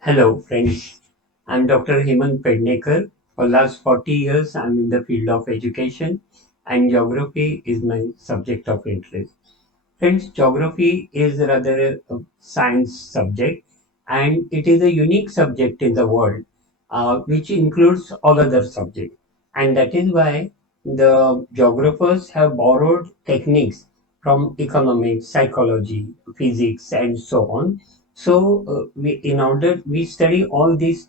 Hello, friends. I'm Dr. Hemant Pednekar. For last 40 years, I'm in the field of education, and geography is my subject of interest. Friends, geography is rather a science subject, and it is a unique subject in the world, which includes all other subjects. And that is why the geographers have borrowed techniques from economics, psychology, physics, and so on. So, in order we study all these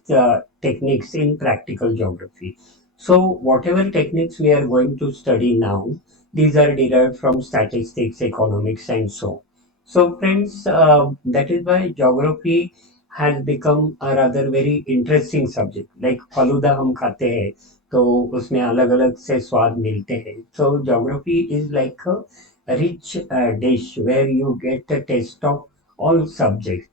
techniques in practical geography. So, whatever techniques we are going to study now, these are derived from statistics, economics, and so on. So, friends, that is why geography has become a rather very interesting subject. Like falooda हम खाते हैं तो उसमें अलग अलग से स्वाद मिलते हैं. So, geography is like a rich dish where you get a taste of all subjects.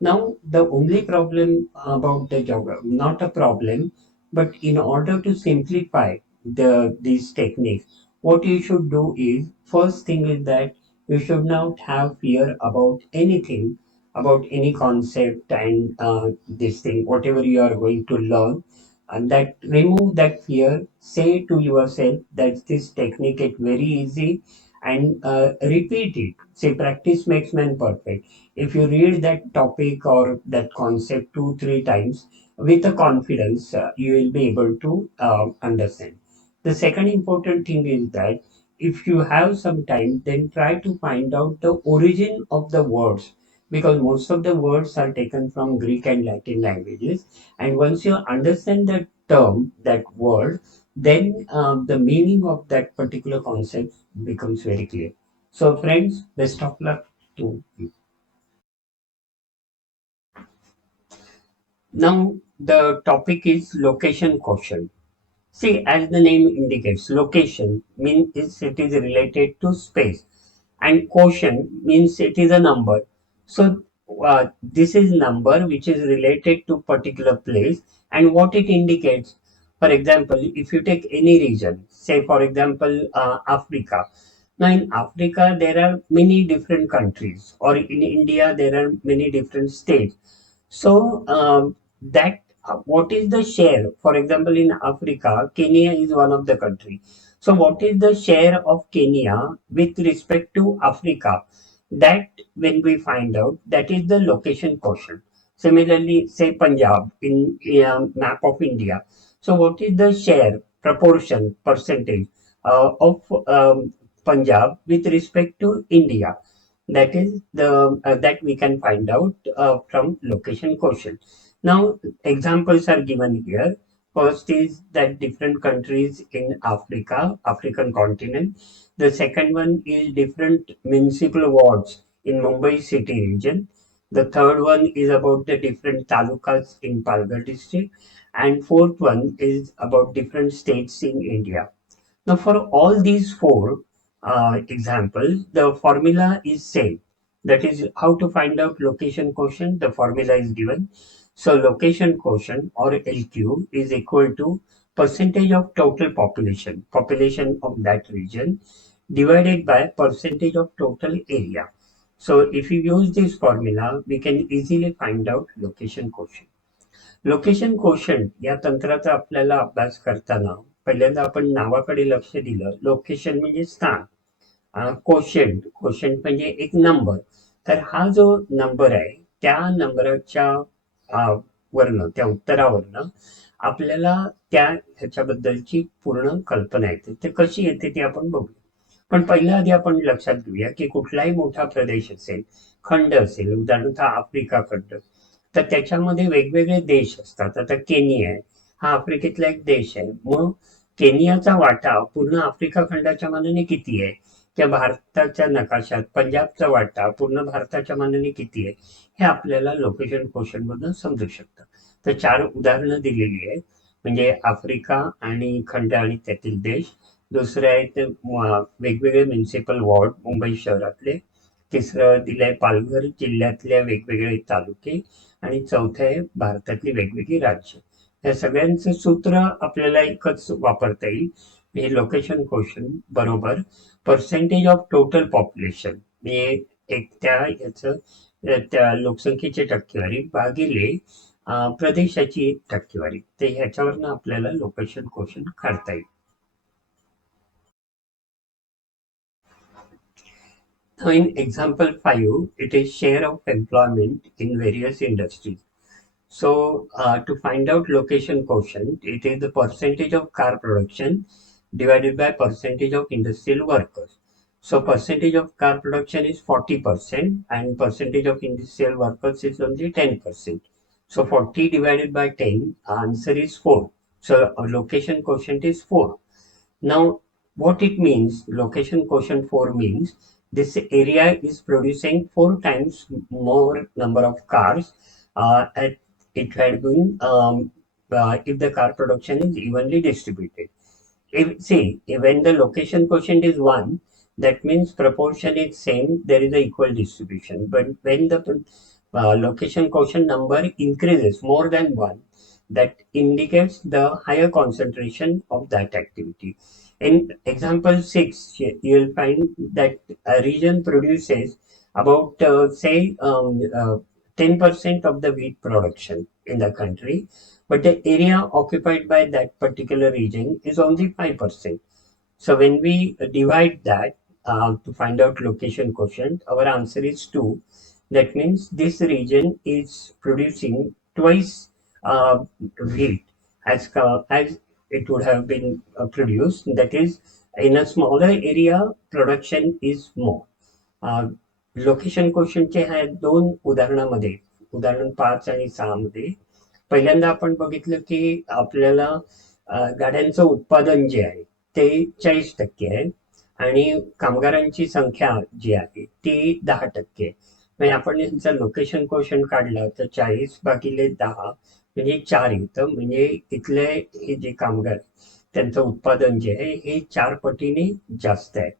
Now, the only problem about the geography, not a problem, but in order to simplify these techniques, what you should do is first thing is that you should not have fear about anything, about any concept and this thing, whatever you are going to learn, and that remove that fear. Say to yourself that this technique is very easy, and repeat it. Say practice makes man perfect. If you read that topic or that concept two, three times with a confidence, you will be able to understand. The second important thing is that if you have some time, then try to find out the origin of the words, because most of the words are taken from Greek and Latin languages. And once you understand that term, that word, then the meaning of that particular concept becomes very clear. So, friends, best of luck to you. Now, the topic is location quotient. See, as the name indicates, location means it is related to space, and quotient means it is a number. So, this is number which is related to particular place, and what it indicates. For example, if you take any region, say for example Africa. Now, in Africa there are many different countries, or in India there are many different states. So that what is the share? For example, in Africa, Kenya is one of the country. So what is the share of Kenya with respect to Africa? That when we find out, that is the location quotient. Similarly, say Punjab in map of India. So what is the share, proportion, percentage of Punjab with respect to India? That is the that we can find out from location quotient. Now examples are given here. First is that different countries in Africa, African continent. The second one is different municipal wards in Mumbai city region. The third one is about the different talukas in Palghar district, and fourth one is about different states in India. Now, for all these four examples, the formula is same. That is how to find out location quotient. The formula is given. So, location quotient or LQ is equal to percentage of total population of that region divided by percentage of total area. So, if you use this formula, we can easily find out location quotient. Location quotient या तंत्राचा आपल्याला अभ्यास करताना पहिल्यांदा आपण नावाकडे लक्ष दिलं. लोकेशन म्हणजे स्थान, कोशंट कोशंट म्हणजे एक नंबर. तर हा जो नंबर आहे त्या नंबरच्या वरनं त्या उत्तरावरनं आपल्याला त्या ह्याच्याबद्दलची पूर्ण कल्पना येते. ते कशी येते ती आपण बघूया. पण पहिल्या आधी आपण लक्षात घेऊया की कुठलाही मोठा प्रदेश असेल, खंड असेल, उदाहरणार्थ आफ्रिका खंड, तर त्याच्यामध्ये वेगवेगळे देश असतात. आता केनिया आहे, हा आफ्रिकेतला एक देश आहे. मग केनियाचा वाटा पूर्ण आफ्रिका खंडाच्या मानाने किती आहे? त्या भारताच्या नकाशात पंजाबचा वाटा पूर्ण भारताच्या मानाने किती आहे? हे आपल्याला लोकेशन क्वेश्चन मधून समजू शकतं. तर 4 उदाहरणं दिलेली आहेत. म्हणजे आफ्रिका आणि खंड आणि त्यातील देश. दुसरे आहे ते वेगवेगळे म्युनिसिपल वॉर्ड मुंबई शहरातले. तिसरं दिलंय पालघर जिल्ह्यातल्या वेगवेगळे तालुके. आणि चौथं आहे भारतातली वेगवेगळी राज्य. या सगळ्यांचं सूत्र आपल्याला एकच वापरता येईल. हे लोकेशन क्वेश्चन बरोबर पर्सेंटेज ऑफ टोटल पॉप्युलेशन म्हणजे एक त्या याचं त्या लोकसंख्येची टक्केवारी भागिले प्रदेशाची टक्केवारी. तर ह्याच्यावरनं आपल्याला लोकेशन क्वोशंट काढता येईल. Now in example 5, it is share of employment in various industries. So to find out location quotient, it is the percentage of car production divided by percentage of industrial workers. So percentage of car production is 40% and percentage of industrial workers is only 10%. So 40 divided by 10, answer is 4. So location quotient is 4. Now, what it means, location quotient 4 means this area is producing 4 times more number of cars at it had been if the car production is evenly distributed. If see, when the location quotient is 1, that means proportion is same, there is a equal distribution. But when the location quotient number increases more than 1, that indicates the higher concentration of that activity. In example 6, you will find that a region produces about, say, 10% of the wheat production in the country, but the area occupied by that particular region is only 5%. So when we divide that to find out location quotient, our answer is 2. That means this region is producing twice wheat as it would have been produced. That is, in a smaller area, production is more. Location क्वोशंटचे ह्या दोन उदाहरणामध्ये, उदाहरण 5 आणि 6 मध्ये पहिल्यांदा आपण बघितलं की आपल्याला गाड्यांचं उत्पादन जे आहे ते 40% आहे आणि कामगारांची संख्या जी आहे ती 10% आहे. म्हणजे आपण यांचं लोकेशन क्वोशंट काढलं तर 40/10 म्हणजे 4 येतं. म्हणजे इथले हे जे कामगार त्यांचं उत्पादन जे आहे हे 4 पटीने जास्त आहे.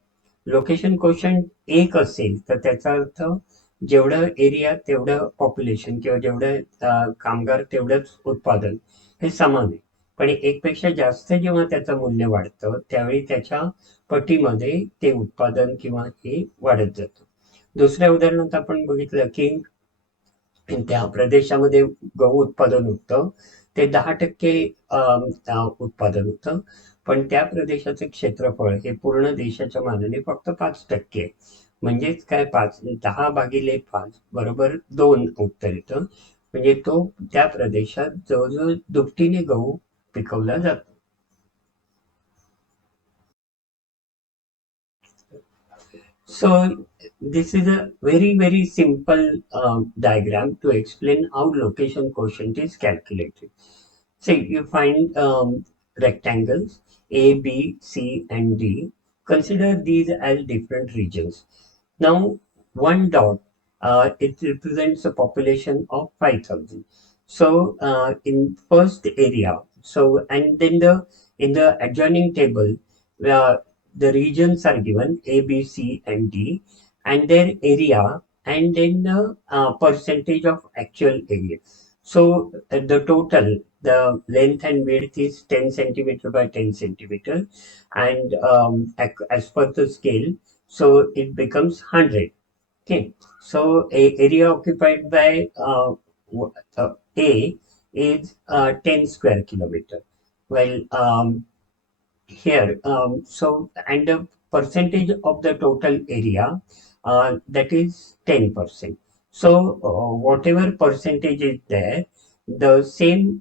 लोकेशन क्वोशंट 1 असेल तर त्याचा अर्थ जेवढं एरिया तेवढं पॉप्युलेशन किंवा जेवढं कामगार तेवढंच उत्पादन हे समान आहे. पण 1 पेक्षा जास्त जेव्हा त्याचं मूल्य वाढतं त्यावेळी त्याच्या पटीमध्ये ते उत्पादन किंवा हे वाढत जातं. दुसऱ्या उदाहरणात आपण बघितलं की त्या प्रदेशामध्ये गहू उत्पादन होतं ते 10% उत्पादन होतं, पण त्या प्रदेशाचं क्षेत्रफळ हे पूर्ण देशाच्या मानाने फक्त 5% आहे. म्हणजेच काय 10/5 बरोबर 2 उत्तर येतं. म्हणजे तो त्या प्रदेशात जवळजवळ दुपटीने गहू पिकवला जातो. So this is a very simple diagram to explain how location quotient is calculated. Say you find rectangles A, B, C, and D. Consider these as different regions. Now, one dot, it represents a population of 5,000. So, in first area, so and then in the adjoining table, uh, the regions are given A, B, C, and D, and their area, and then the percentage of actual area. So, the total, the length and width is 10 centimeter by 10 centimeter, and as per the scale, so it becomes 100. Okay, so a area occupied by A is 10 square kilometer. Well, here, so and the percentage of the total area that is 10%. So whatever percentage is there, the same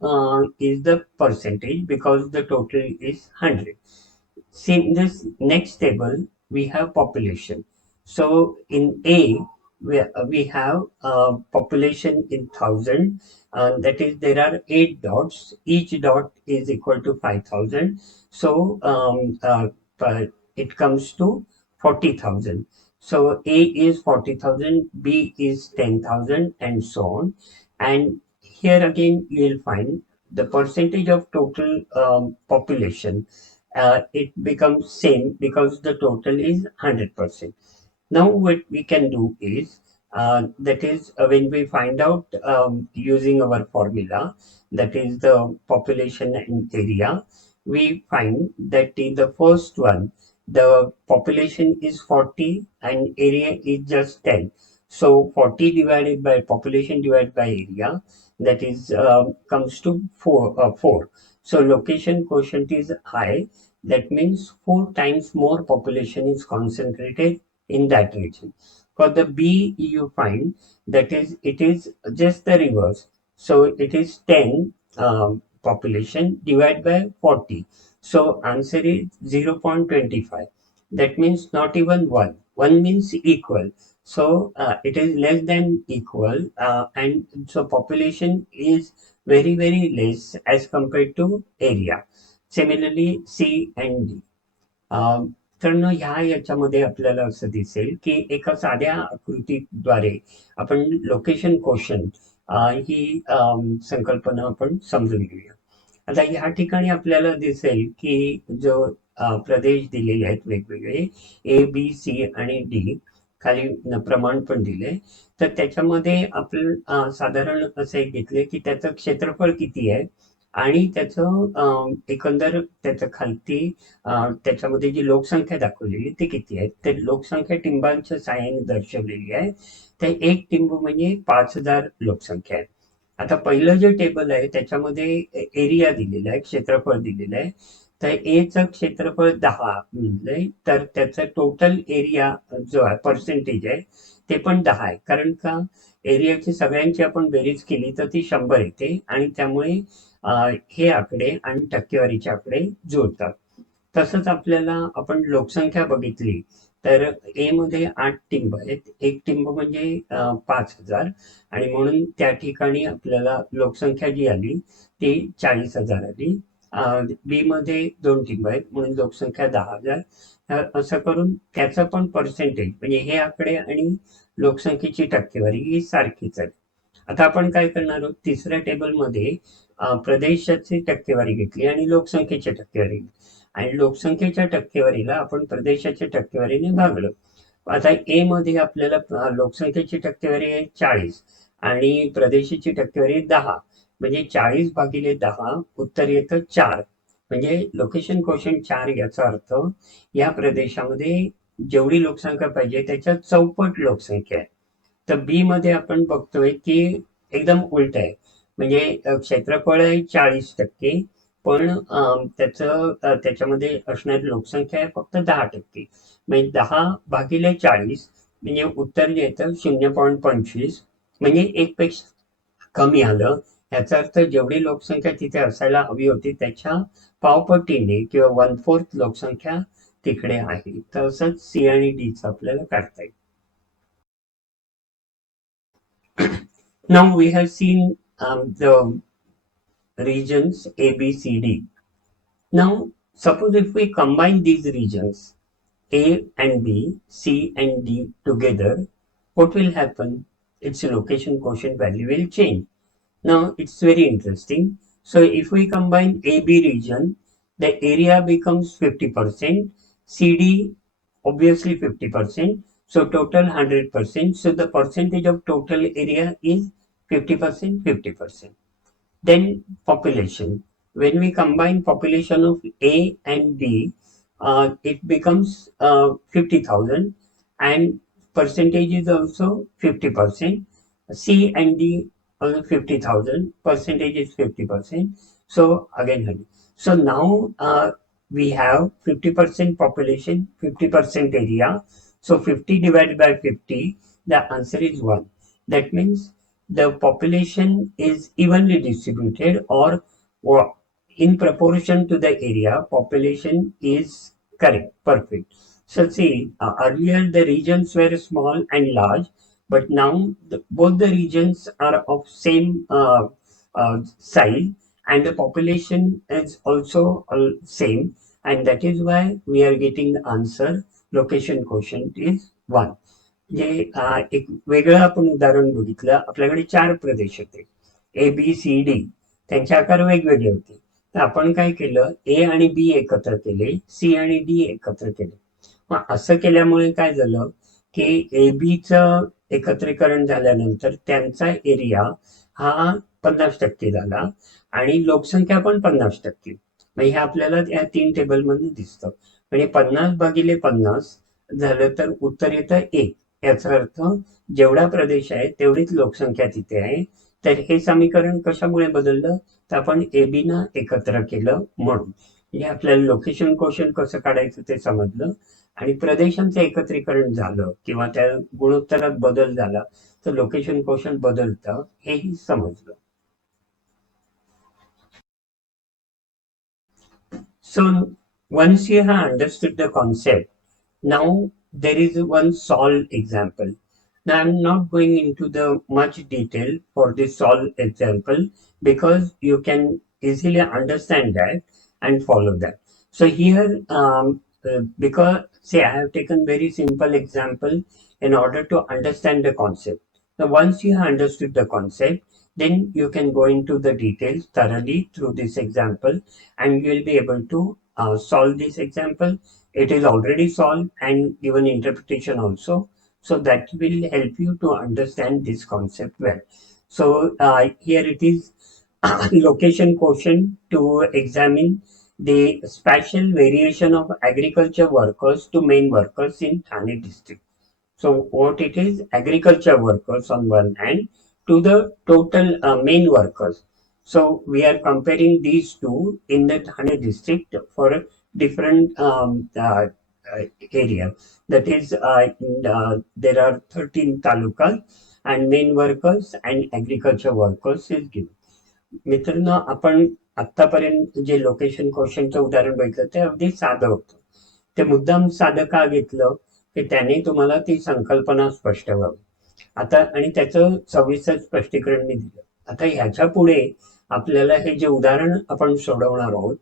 is the percentage because the total is 100. See, in this next table, we have population. So in A, we have population in 1,000. That is, there are 8 dots. Each dot is equal to 5,000. So it comes to 40,000. So A is 40,000, B is 10,000, and so on. And here again, you will find the percentage of total population. It becomes same because the total is 100%. Now what we can do is, that is when we find out using our formula, that is the population and area, we find that in the first one, the population is 40 and area is just 10. So 40 divided by population divided by area, that is comes to 4. So location quotient is high. That means 4 times more population is concentrated in that region. For the B, you find that is it is just the reverse. So it is 10 population divided by 40. So answer is 0.25. That means not even 1. 1 means equal. So it is less than equal, and so population is very very less as compared to area. Similarly, C and D. तर ना याच्यामध्ये आपल्याला असं दिसेल की एका साध्या आकृतीद्वारे आपण लोकेशन क्वेश्चन ही संकल्पना आपण समजून घेऊया. आता या ठिकाणी आपल्याला दिसेल की जो प्रदेश दिलेले आहेत वेगवेगळे ए बी सी आणि डी, खाली प्रमाण पण दिले. तर त्याच्यामध्ये आपण साधारण असं एक घेतले की त्याचं क्षेत्रफळ किती आहे आणि त्याचं एकंदर त्याचं खालती त्याच्यामध्ये जी लोकसंख्या दाखवलेली ती किती आहे. ते लोकसंख्या टिंबांच्या साहाय्याने दर्शवलेली आहे. ते एक टिंब म्हणजे 5,000 लोकसंख्या आहे. आता पहिलं जे टेबल आहे त्याच्यामध्ये एरिया दिलेला आहे, क्षेत्रफळ दिलेलं आहे. तर एचं क्षेत्रफळ 10 म्हणलंय, तर त्याचा टोटल एरिया जो आहे पर्सेंटेज आहे ते पण 10 आहे. कारण का एरियाची सगळ्यांची आपण बेरीज केली तर ती 100 येते आणि त्यामुळे हे आकडे आणि टक्केवारीचे आकडे जुळतात. तसंच आपल्याला आपण लोकसंख्या बघितली तर ए मध्ये 8 टिंब आहेत. एक टिंब म्हणजे 5,000 आणि म्हणून त्या ठिकाणी आपल्याला लोकसंख्या जी आली ती 40,000 आली. बी मध्ये 2 टिंब आहेत म्हणून लोकसंख्या 10,000. असं करून त्याचं पण पर्सेंटेज म्हणजे हे आकडे आणि लोकसंख्येची टक्केवारी ही सारखीच आहे. आता आपण काय करणार आहोत, तिसऱ्या टेबलमध्ये प्रदेशाची टक्केवारी घेतली आणि लोकसंख्येची टक्केवारी आणि लोकसंख्येच्या टक्केवारीला आपण प्रदेशाच्या टक्केवारीने भागलं. आता ए मध्ये आपल्याला लोकसंख्येची टक्केवारी आहे 40 आणि प्रदेशाची टक्केवारी 10. म्हणजे 40 भागिले 10 उत्तर येतं 4. म्हणजे लोकेशन क्वोशंट 4 याचा अर्थ या प्रदेशामध्ये जेवढी लोकसंख्या पाहिजे त्याच्या चौपट लोकसंख्या आहे. तर बी मध्ये आपण बघतोय की एकदम उलट आहे. म्हणजे क्षेत्रफळ आहे 40%, पण त्याच्यामध्ये असणारी लोकसंख्या आहे फक्त 10%. म्हणजे 10 भागिले 40 म्हणजे उत्तर जे येतं 0.25. म्हणजे 1 पेक्षा कमी आलं. याचा अर्थ जेवढी लोकसंख्या तिथे असायला हवी होती त्याच्या पावपटीने किंवा 1/4 लोकसंख्या तिकडे आहे. तसंच सी आणि डीचं आपल्याला काढता येईल. Now we have seen the regions A, B, C, D. Now suppose if we combine these regions A and B, C and D together, what will happen? Its location quotient value will change. Now it's very interesting. So if we combine AB region, the area becomes 50%, CD obviously 50%, so total 100%. So the percentage of total area is 50%, 50%. Then population. When we combine population of A and B, it becomes 50,000 and percentage is also 50%. C and D 50,000, percentage is 50%. So again, so now we have 50% population, 50% area. So 50 divided by 50, the answer is 1. That means the population is evenly distributed, or in proportion to the area, population is correct, perfect. So see, earlier the regions were small and large, but now both the regions are of same size and the population is also same, and that is why we are getting the answer location quotient is 1. जे एक वेगळं आपण उदाहरण बघितलं. आपल्याकडे 4 प्रदेश होते A B C D. त्यांचे आकार वेगवेगळे होते. तर आपण काय केलं, ए आणि बी एकत्र केले, सी आणि डी एकत्र केले. मग असं केल्यामुळे काय झालं की ए बीचं एकत्रीकरण झाल्यानंतर त्यांचा एरिया हा 50% झाला आणि लोकसंख्या पण 50%. मग हे आपल्याला या 3 टेबलमधून दिसतं. म्हणजे 50 भागिले 50 झालं तर उत्तर येतं 1. याचा अर्थ जेवढा प्रदेश आहे तेवढीच लोकसंख्या तिथे आहे. तर हे समीकरण कशामुळे बदललं, तर आपण ए बी ना एकत्र केलं म्हणून. म्हणजे आपल्याला लोकेशन क्वोशंट कसं काढायचं ते समजलं आणि प्रदेशांचं एकत्रीकरण झालं किंवा त्या गुणोत्तरात बदल झाला तर लोकेशन क्वोशंट बदलतं हेही समजलं. So once you have understood the concept, now there is one solve example. Now I'm not going into the much detail for this solve example because you can easily understand that and follow that. So here, because say I have taken very simple example in order to understand the concept. Now once you have understood the concept, then you can go into the details thoroughly through this example and you will be able to solve this example. It is already solved and given interpretation also. So that will help you to understand this concept well. So here it is location quotient to examine the spatial variation of agriculture workers to main workers in Thane district. So what it is, agriculture workers on one hand to the total main workers. So we are comparing these two in the Thane district for a different area. That is, there are 13 talukas and main workers and agriculture workers is given. मित्रांनो, आपण आतापर्यंत जे लोकेशन क्वेश्चनचं उदाहरण बघितलं ते अगदी साधं होतं. ते मुद्दाम साधं का घेतलं की त्याने तुम्हाला ती संकल्पना स्पष्ट व्हावी. आता आणि त्याचं सविस्तर स्पष्टीकरण मी दिलं. आता ह्याच्या पुढे आपल्याला हे जे उदाहरण आपण सोडवणार आहोत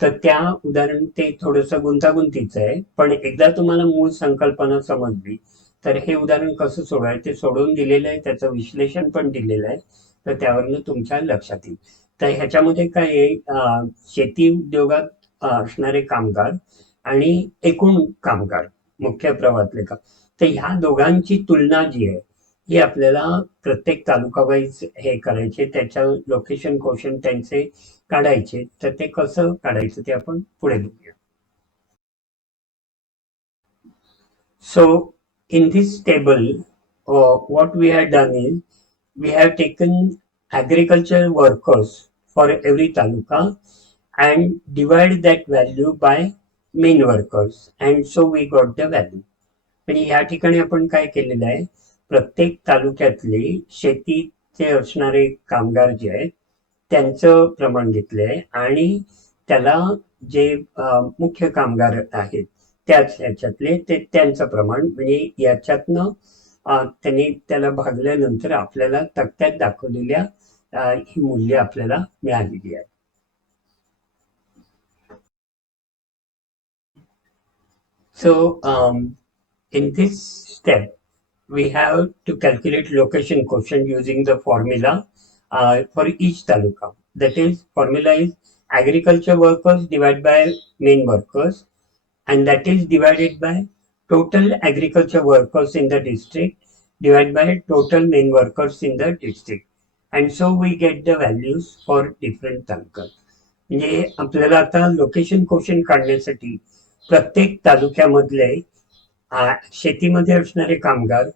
तर त्या उदाहरण ते थोडंसं गुंतागुंतीचं आहे, पण एकदा तुम्हाला मूळ संकल्पना समजली तर हे उदाहरण कसं सोडवायचं ते सोडवून दिलेलं आहे, त्याचं विश्लेषण पण दिलेलं आहे, तर त्यावरनं तुमच्या लक्षात येईल. तर ह्याच्यामध्ये काय आहे, शेती उद्योगात असणारे कामगार आणि एकूण कामगार मुख्य प्रवाहातले का, तर ह्या दोघांची तुलना जी आहे ही आपल्याला प्रत्येक तालुका वाईज हे करायचे, त्याच्या लोकेशन क्वोशंट त्यांचे काढायचे. तर ते कसं काढायचं ते आपण पुढे बघूया. So in this table, what we have done is we have taken agricultural workers for every taluka and divide that value by main workers, and so we got the value. आणि या ठिकाणी आपण काय केलेलं आहे, प्रत्येक तालुक्यातले शेतीचे असणारे कामगार जे आहेत त्यांचं प्रमाण घेतलंय आणि त्याला जे मुख्य कामगार आहेत त्याच ह्याच्यातले ते त्यांचं प्रमाण, म्हणजे याच्यातनं त्यांनी त्याला भागल्यानंतर आपल्याला तक्त्यात दाखवलेल्या ही मूल्य आपल्याला मिळालेली आहे. So in this step we have to calculate location quotient using the formula for each taluka. That is, formula is agriculture workers divided by main workers, and that is divided by total agriculture workers in the district divided by total main workers in the district, and so we get the values for different talukas. म्हणजे आपल्याला आता location quotient काढण्यासाठी प्रत्येक तालुक्यामधले शेतीमध्ये असणारे कामगार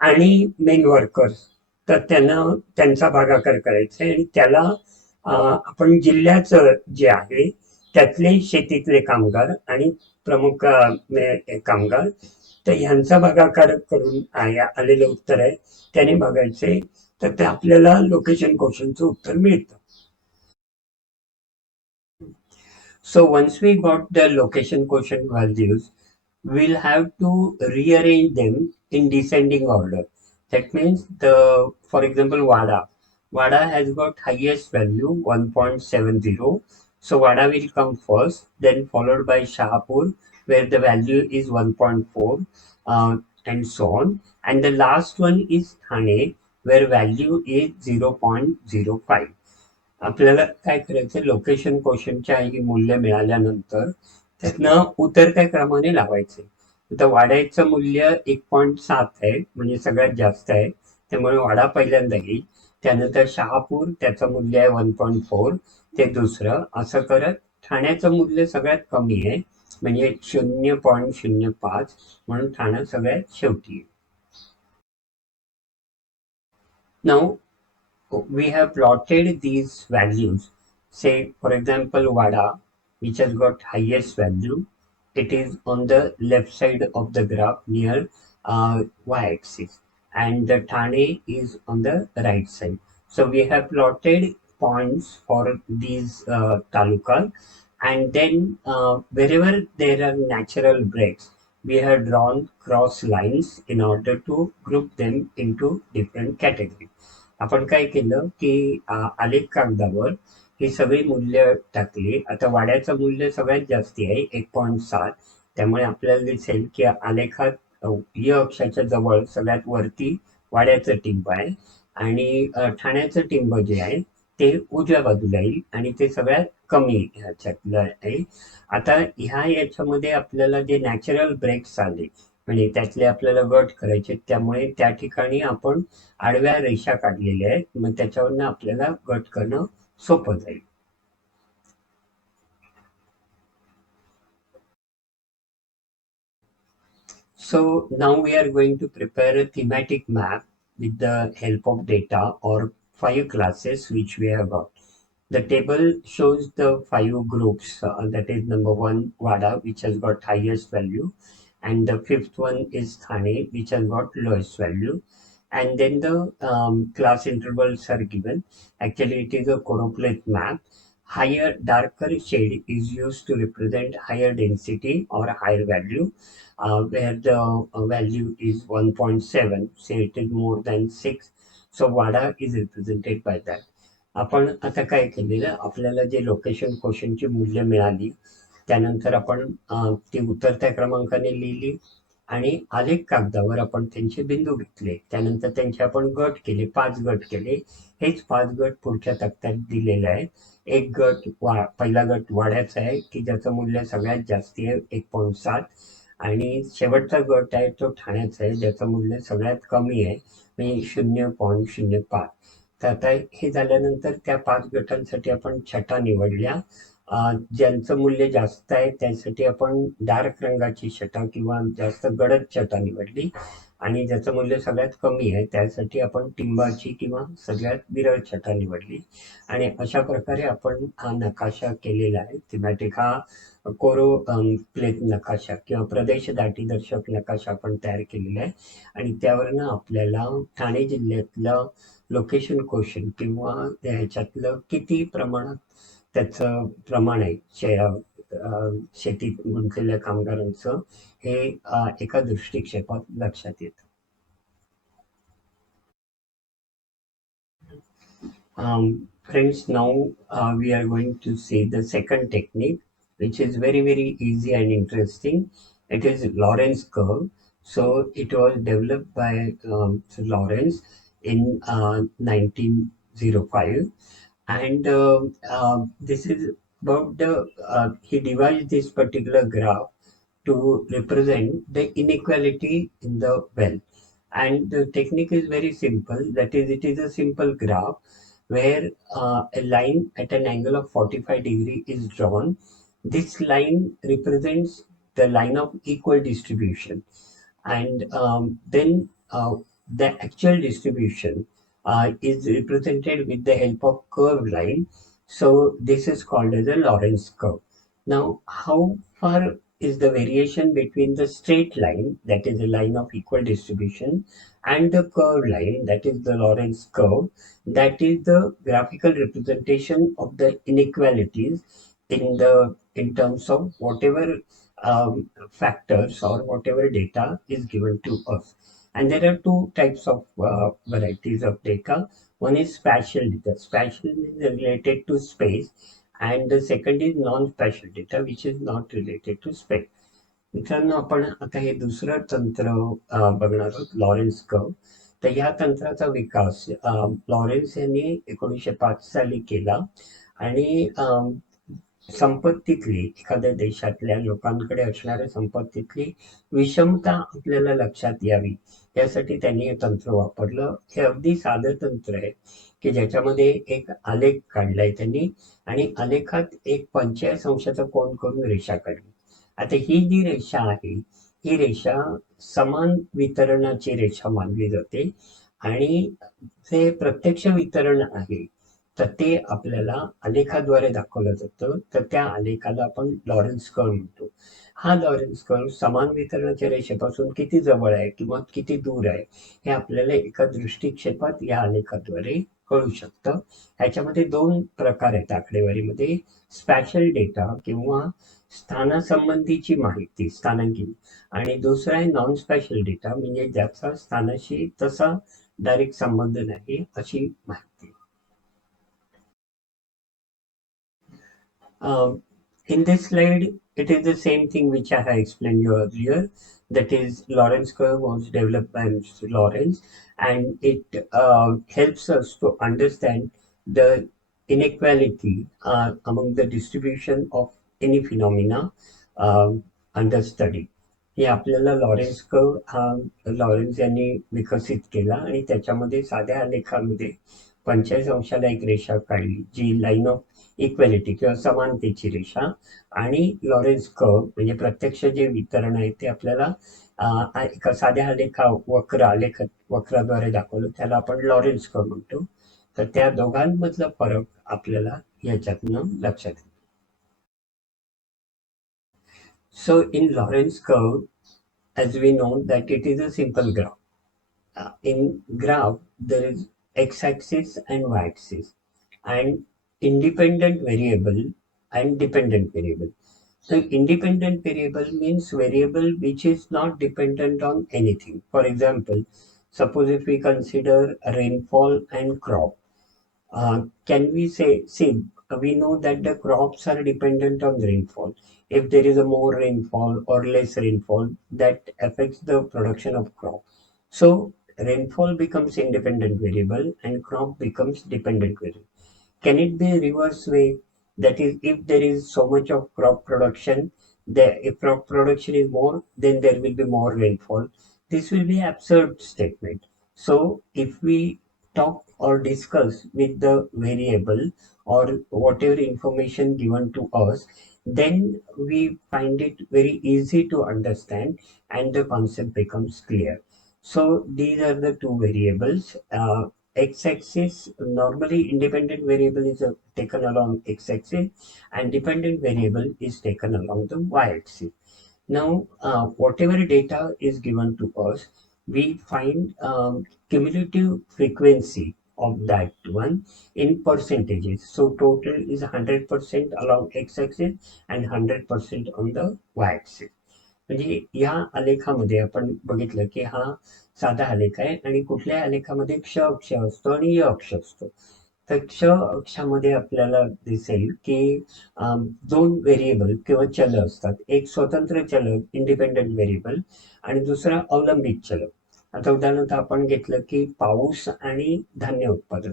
आणि मेन वर्कर्स तर त्यांना त्यांचा भागाकार करायचा आहे आणि त्याला आपण जिल्ह्याचं जे आहे त्यातले शेतीतले कामगार आणि प्रमुख कामगार तर ह्यांचा भागाकार करून आलेलं उत्तर आहे त्याने बघायचे, तर ते आपल्याला लोकेशन क्वोशंटचं उत्तर मिळतं. So once we got the location quotient values, we'll have to rearrange them in descending order. That means for example, Vada has got highest value 1.70. So Vada will come first, then followed by Shahpur, where the value is 1.4, and so on. And the last one is Thane, where value is 0.05. आपल्याला काय करायचं, लोकेशन क्वोशंटच्या ही मूल्य मिळाल्यानंतर त्यातनं उतरत्या क्रमाने लावायचे. आता वाड्याचं मूल्य 1.7 आहे, म्हणजे सगळ्यात जास्त आहे, त्यामुळे वाडा पहिल्यांदा येईल. त्यानंतर शहापूर, त्याचं मूल्य आहे 1.4, ते दुसरं. असं करत ठाण्याचं मूल्य सगळ्यात कमी आहे, म्हणजे 0.05, म्हणून ठाणं सगळ्यात शेवटी आहे. नाऊ we have plotted these values. Say, for example, Vada, which has got highest value, it is on the left side of the graph near y-axis, and the Thane is on the right side. So we have plotted points for these talukas, and then wherever there are natural breaks, we have drawn cross lines in order to group them into different categories. आपण काय केलं की आलेख कागदावर ही सगळी मूल्य टाकली. आता वाड्याचं मूल्य सगळ्यात जास्ती आहे 1.7. त्यामुळे आपल्याला दिसेल की आलेखात य अक्षाच्या जवळ सगळ्यात वरती वाड्याचं टिंब आहे आणि ठाण्याचं टिंब जे आहे ते उजव्या बाजूला येईल आणि ते सगळ्यात कमी ह्याच्यातलं आहे. आता ह्या याच्यामध्ये आपल्याला जे नॅचरल ब्रेक्स आले म्हणजे त्यातले आपल्याला गट करायचे, त्यामुळे त्या ठिकाणी आपण आडव्या रेषा काढलेल्या आहेत. मग त्याच्यावरनं आपल्याला गट करणं सोपं जाईल. So now we are going to prepare a thematic map with the help of data or 5 classes which we have got. The table shows the 5 groups. That is number 1 Vada, which has got highest value, and the fifth one is Thane, which has got lowest value. And then the class intervals are given. Actually, it is a choropleth map. Higher, darker shade is used to represent higher density or higher value, where the value is 1.7, say it is more than 6. So Vada is represented by that. आपण आता काय केलेलं, आपल्याला जे लोकेशन क्वेश्चनची मूल्य मिळाली त्यानंतर आपण ती उतरत्या क्रमांकाने लिहिली आणि आलेख कागदावर आपण त्यांचे बिंदू घेतले. त्यानंतर त्यांचे आपण गट केले, 5 गट केले. हेच 5 गट पुढच्या तक्त्यात दिलेले आहेत. एक गट पहिला गट वाड्याचा आहे की ज्याचं मूल्य सगळ्यात जास्ती आहे 1.7, आणि शेवटचा गट आहे तो ठाण्याचा आहे ज्याचं मूल्य सगळ्यात कमी आहे म्हणजे 0.05. तर आता हे झाल्यानंतर त्या 5 गटांसाठी आपण छटा निवडल्या. ज्यांचं मूल्य जास्त आहे त्यासाठी आपण डार्क रंगाची छटा किंवा जास्त गडद छटा निवडली, आणि ज्याचं मूल्य सगळ्यात कमी आहे त्यासाठी आपण टिंबाची किंवा सगळ्यात विरळ छटा निवडली. आणि अशा प्रकारे आपण हा नकाशा केलेला आहे. थीमॅटिक हा कोरो प्लेट नकाशा किंवा प्रदेश दाटीदर्शक नकाशा आपण तयार केलेला आहे. आणि त्यावरनं आपल्याला ठाणे जिल्ह्यातलं लोकेशन क्वेश्चन किंवा ह्याच्यातलं किती प्रमाणात त्याचं प्रमाण आहे शेतीत गुंतलेल्या कामगारांचं हे एका दृष्टिक्षेपात लक्षात येतं. Friends, now we are going to see the second technique, which is very, very easy and interesting. It is Lorenz curve. So it was developed by Lorenz in 1905. And this is about he devised this particular graph to represent the inequality in the wealth. And the technique is very simple. That is, it is a simple graph where a line at an angle of 45 degree is drawn. This line represents the line of equal distribution, and then the actual distribution is represented with the help of curved line. So this is called as a Lorenz curve. Now, how far is the variation between the straight line, that is a line of equal distribution, and the curved line, that is the Lorenz curve? That is the graphical representation of the inequalities in terms of whatever factors or whatever data is given to us. And there are two types of varieties of data. One is spatial data. Spatial is related to space, and the second is non-spatial data, which is not related to space. मित्रांनो, आपण आता हे दुसरं तंत्र बघणार आहोत, Lawrence curve. तर या तंत्राचा विकास लॉरेन्स यांनी 1905 साली केला. आणि संपत्तीतली, एखाद्या देशातल्या लोकांकडे असणाऱ्या संपत्तीतली विषमता आपल्याला लक्षात यावी यासाठी त्यांनी हे तंत्र वापरलं. हे अगदी साधं तंत्र आहे की ज्याच्यामध्ये एक आलेख काढलाय त्यांनी आणि आलेखात एक 45 अंशाचा कोन करून रेषा काढली. आता ही जी रेषा आहे ही रेषा समान वितरणाची रेषा मानली जाते. आणि जे प्रत्यक्ष वितरण आहे, तर ते आपल्याला आलेखाद्वारे दाखवलं जातं. तर त्या आलेखाला आपण लॉरेन्झ कर्व म्हणतो. हा लॉरेन्झ कर्व समान वितरणाच्या रेषेपासून किती जवळ आहे किंवा किती दूर आहे, हे आपल्याला एका दृष्टिक्षेपात या आलेखाद्वारे कळू शकतं. ह्याच्यामध्ये दोन प्रकार आहेत आकडेवारीमध्ये. स्पॅशल डेटा किंवा स्थानासंबंधीची माहिती, स्थानांकित, आणि दुसरा आहे नॉन स्पॅशल डेटा, म्हणजे ज्याचा स्थानाशी तसा डायरेक्ट संबंध नाही अशी माहिती. Um, in this slide, it is the same thing which I have explained you earlier. That is, Lorenz curve was developed by Mr. Lorenz, and it helps us to understand the inequality among the distribution of any phenomena under study. हे आपल्याला Lawrence curve हा लॉरेन्स यांनी विकसित केला आणि त्याच्यामध्ये साध्या आलेखामध्ये 45 अंशाला एक रेषा काढली, जी लाईन ऑफ इक्वॅलिटी किंवा समानतेची रेषा, आणि लॉरेन्स कर्व म्हणजे प्रत्यक्ष जे वितरण आहे ते आपल्याला एका साध्या आलेख वक्राद्वारे दाखवलं, त्याला आपण लॉरेन्स कर्व म्हणतो. तर त्या दोघांमधला फरक आपल्याला याच्यातनं लक्षात येतो. So in Lorenz curve, as we know that it is a simple graph. In graph, there is x-axis and y-axis, and independent variable and dependent variable. So independent variable means variable which is not dependent on anything. For example, suppose if we consider rainfall and crop, can we say, see, we know that the crops are dependent on rainfall. If there is a more rainfall or less rainfall, that affects the production of crop. So rainfall becomes independent variable and crop becomes dependent variable. Can it be a reverse way? That is, if there is so much of crop production, if crop production is more, then there will be more rainfall. This will be absurd statement. So if we talk or discuss with the variable or whatever information given to us, then we find it very easy to understand and the concept becomes clear. So these are the two variables. X-axis, normally independent variable is taken along x-axis and dependent variable is taken along the y-axis. Now, whatever data is given to us, we find cumulative frequency of that one in percentages. So total is 100% along x-axis and 100% on the y-axis. म्हणजे या आलेखामध्ये आपण बघितलं की हा साधा आलेख आहे आणि कुठल्याही आलेखामध्ये क्ष अक्ष असतो आणि य अक्ष असतो. तर क्ष अक्षामध्ये आपल्याला दिसेल की दोन व्हेरिएबल किंवा चल असतात. एक स्वतंत्र चल इंडिपेंडंट व्हेरिएबल आणि दुसरा अवलंबित चल. आता उदाहरणार्थ आपण घेतलं की पाऊस आणि धान्य उत्पादन.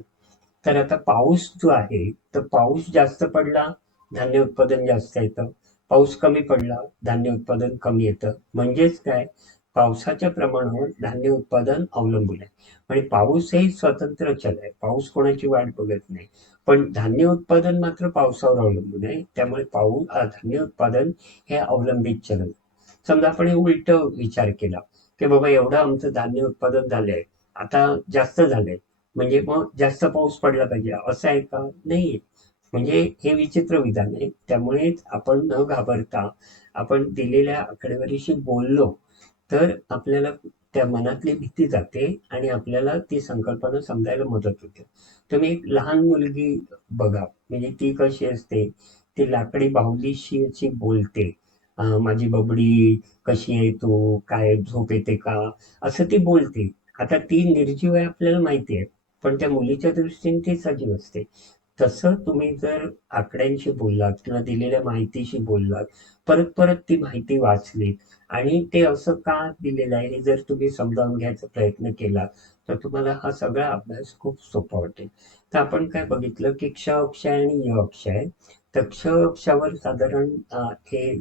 तर आता पाऊस जो आहे, तर पाऊस जास्त पडला, धान्य उत्पादन जास्त येतं. पाऊस कमी पडला, धान्य उत्पादन कमी येतं. म्हणजेच काय, पावसाच्या प्रमाणावर धान्य उत्पादन अवलंबून आहे. म्हणजे पाऊस हे स्वतंत्र चल आहे. पाऊस कोणाची वाट बघत नाही. पण धान्य उत्पादन मात्र पावसावर अवलंबून आहे. त्यामुळे धान्य उत्पादन हे अवलंबित चल आहे. समजा आपण हे उलट विचार केला, की बाबा एवढं आमचं धान्य उत्पादन झालंय, आता जास्त झालंय, म्हणजे मग जास्त पाऊस पडला पाहिजे असं आहे का? नाहीये. म्हणजे हे विचित्र विधान आहे. त्यामुळेच आपण न घाबरता आपण दिलेल्या आकडेवारीशी बोललो तर आपल्याला त्या मनातली भीती जाते आणि आपल्याला ती संकल्पना समजायला मदत होते. तुम्ही एक लहान मुलगी बघा, म्हणजे ती कशी असते, ती लाकडी बाहुलीशी अशी बोलते. माझी बबडी कशी आहे, तू काय झोप येते का, असं ती बोलते. आता ती निर्जीव आहे आपल्याला माहिती आहे, पण त्या मुलीच्या दृष्टीने ती सजीव असते. तसं तुम्ही जर आकड्यांशी बोललात किंवा दिलेल्या माहितीशी बोललात, परत परत ती माहिती वाचलीत आणि ते असं का दिलेलं आहे हे जर तुम्ही समजावून घ्यायचा प्रयत्न केला, तर तुम्हाला हा सगळा अभ्यास खूप सोपा वाटेल. तर आपण काय बघितलं की क्ष अक्ष आहे आणि य अक्ष आहे. तर क्ष अक्षावर साधारण हे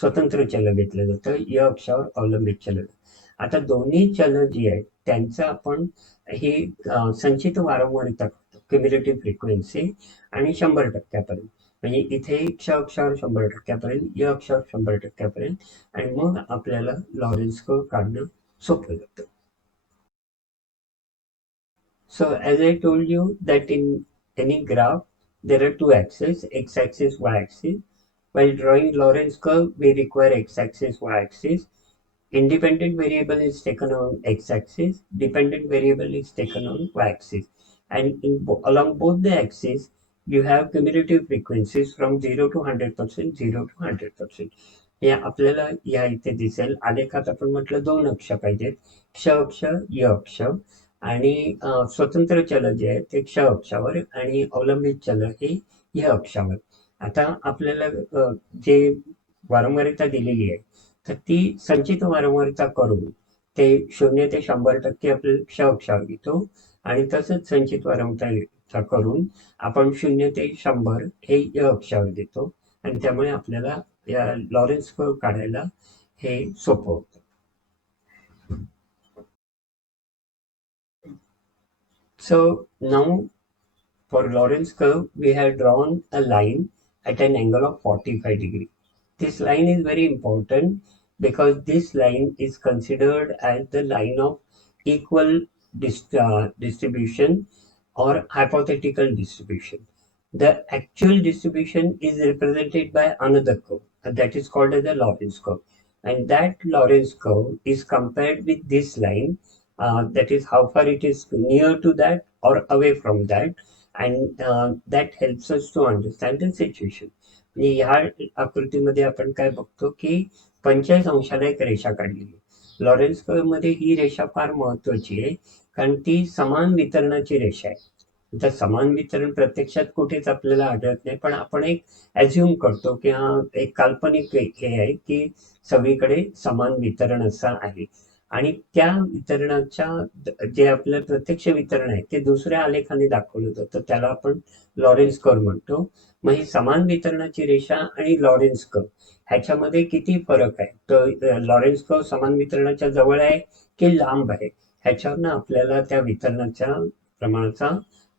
स्वतंत्र चल घेतलं जातं, य अक्षावर अवलंबित चल. आता दोन्ही चल जी आहेत त्यांचं आपण हे संचित वारंवारिता क्युम्युलेटिव्ह फ्रिक्वेन्सी आणि 100% म्हणजे इथे क्ष अक्षावर 100% य अक्षावर 100% आणि मग आपल्याला लॉरेन्झ कर्व काढणं सोपं जातं. So as I told you that in any graph, there are two axes, x-axis, y-axis. While drawing Lorenz curve, we require x-axis, y-axis. Independent variable is taken on x-axis, dependent variable is taken on y-axis. And along both the axes, you have cumulative frequencies from 0 to 100%, 0 to 100%. या आपल्याला या इथे दिसेल आलेखात आपण म्हटलं दोन अक्ष पाहिजेत, क्ष अक्ष, य अक्ष. आणि स्वतंत्र चल जे आहे ते क्ष अक्षावर आणि अवलंबित चल हे य अक्षावर. आता आपल्याला जे वारंवारिता दिलेली आहे तर ती संचित वारंवारिता करून ते 0 ते 100% आपल्याला क्ष अक्षावर घेतो आणि तसंच संचित वारंवारिता करून आपण 0 ते 100 हे य अक्षावर देतो आणि त्यामुळे आपल्याला या लॉरेन्स कर्व काढायला हे सोपं होतं. So now for Lorenz curve, we have drawn a line at an angle of 45 degree. This line is very important because this line is considered as the line of equal distribution or hypothetical distribution. The actual distribution is represented by another curve that is called as the Lorenz curve. And that Lorenz curve is compared with this line, that is how far it is near to that or away from that, and that helps us to understand the situation. ह्या आकृतीमध्ये आपण काय बघतो की 45 अंशाला एक रेषा काढलेली. लॉरेन्स कर्व मध्ये ही रेषा फार महत्वाची आहे कारण ती समान वितरणाची रेषा आहे. तर समान वितरण प्रत्यक्षात कुठेच आपल्याला आढळत नाही, पण आपण एक ॲझ्युम करतो की हा एक काल्पनिक हे आहे की सगळीकडे समान वितरण असं आहे. आणि त्या वितरणाच्या जे आपलं प्रत्यक्ष वितरण आहे ते दुसऱ्या आलेखाने दाखवलं जातं, त्याला आपण लॉरेन्स कर्व म्हणतो. मग ही समान वितरणाची रेषा आणि लॉरेन्स कर्व ह्याच्यामध्ये किती फरक आहे, तर लॉरेन्स कर्व समान वितरणाच्या जवळ आहे की लांब आहे ह्याच्यावरनं आपल्याला त्या वितरणाच्या प्रमाणाचा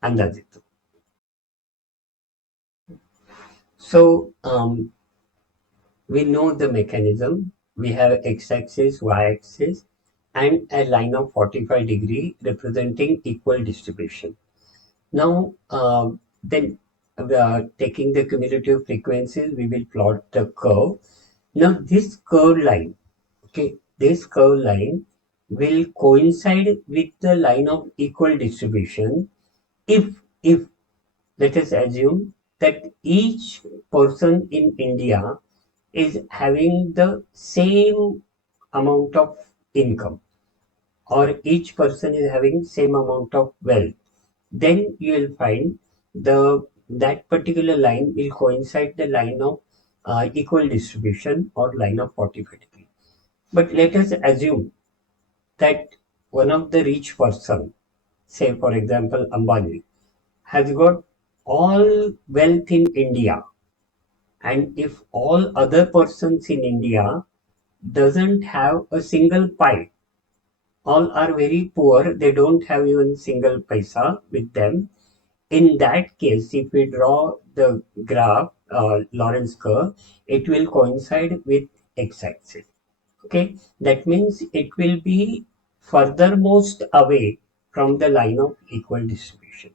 अंदाज येतो. So we know the mechanism. We have x-axis, y-axis, and a line of 45 degree representing equal distribution. Now, then taking the cumulative frequencies, we will plot the curve. Now, this curve line, okay, this curve line will coincide with the line of equal distribution if let us assume that each person in India is having the same amount of income or each person is having same amount of wealth, then you will find that particular line will coincide the line of equal distribution or line of 45 degree. But let us assume that one of the rich person, say for example Ambani, has got all wealth in India, and if all other persons in India doesn't have a single pie, all are very poor, they don't have even single paisa with them. In that case, if we draw the graph, Lorenz curve, it will coincide with x-axis. Okay, that means it will be furthermost away from the line of equal distribution.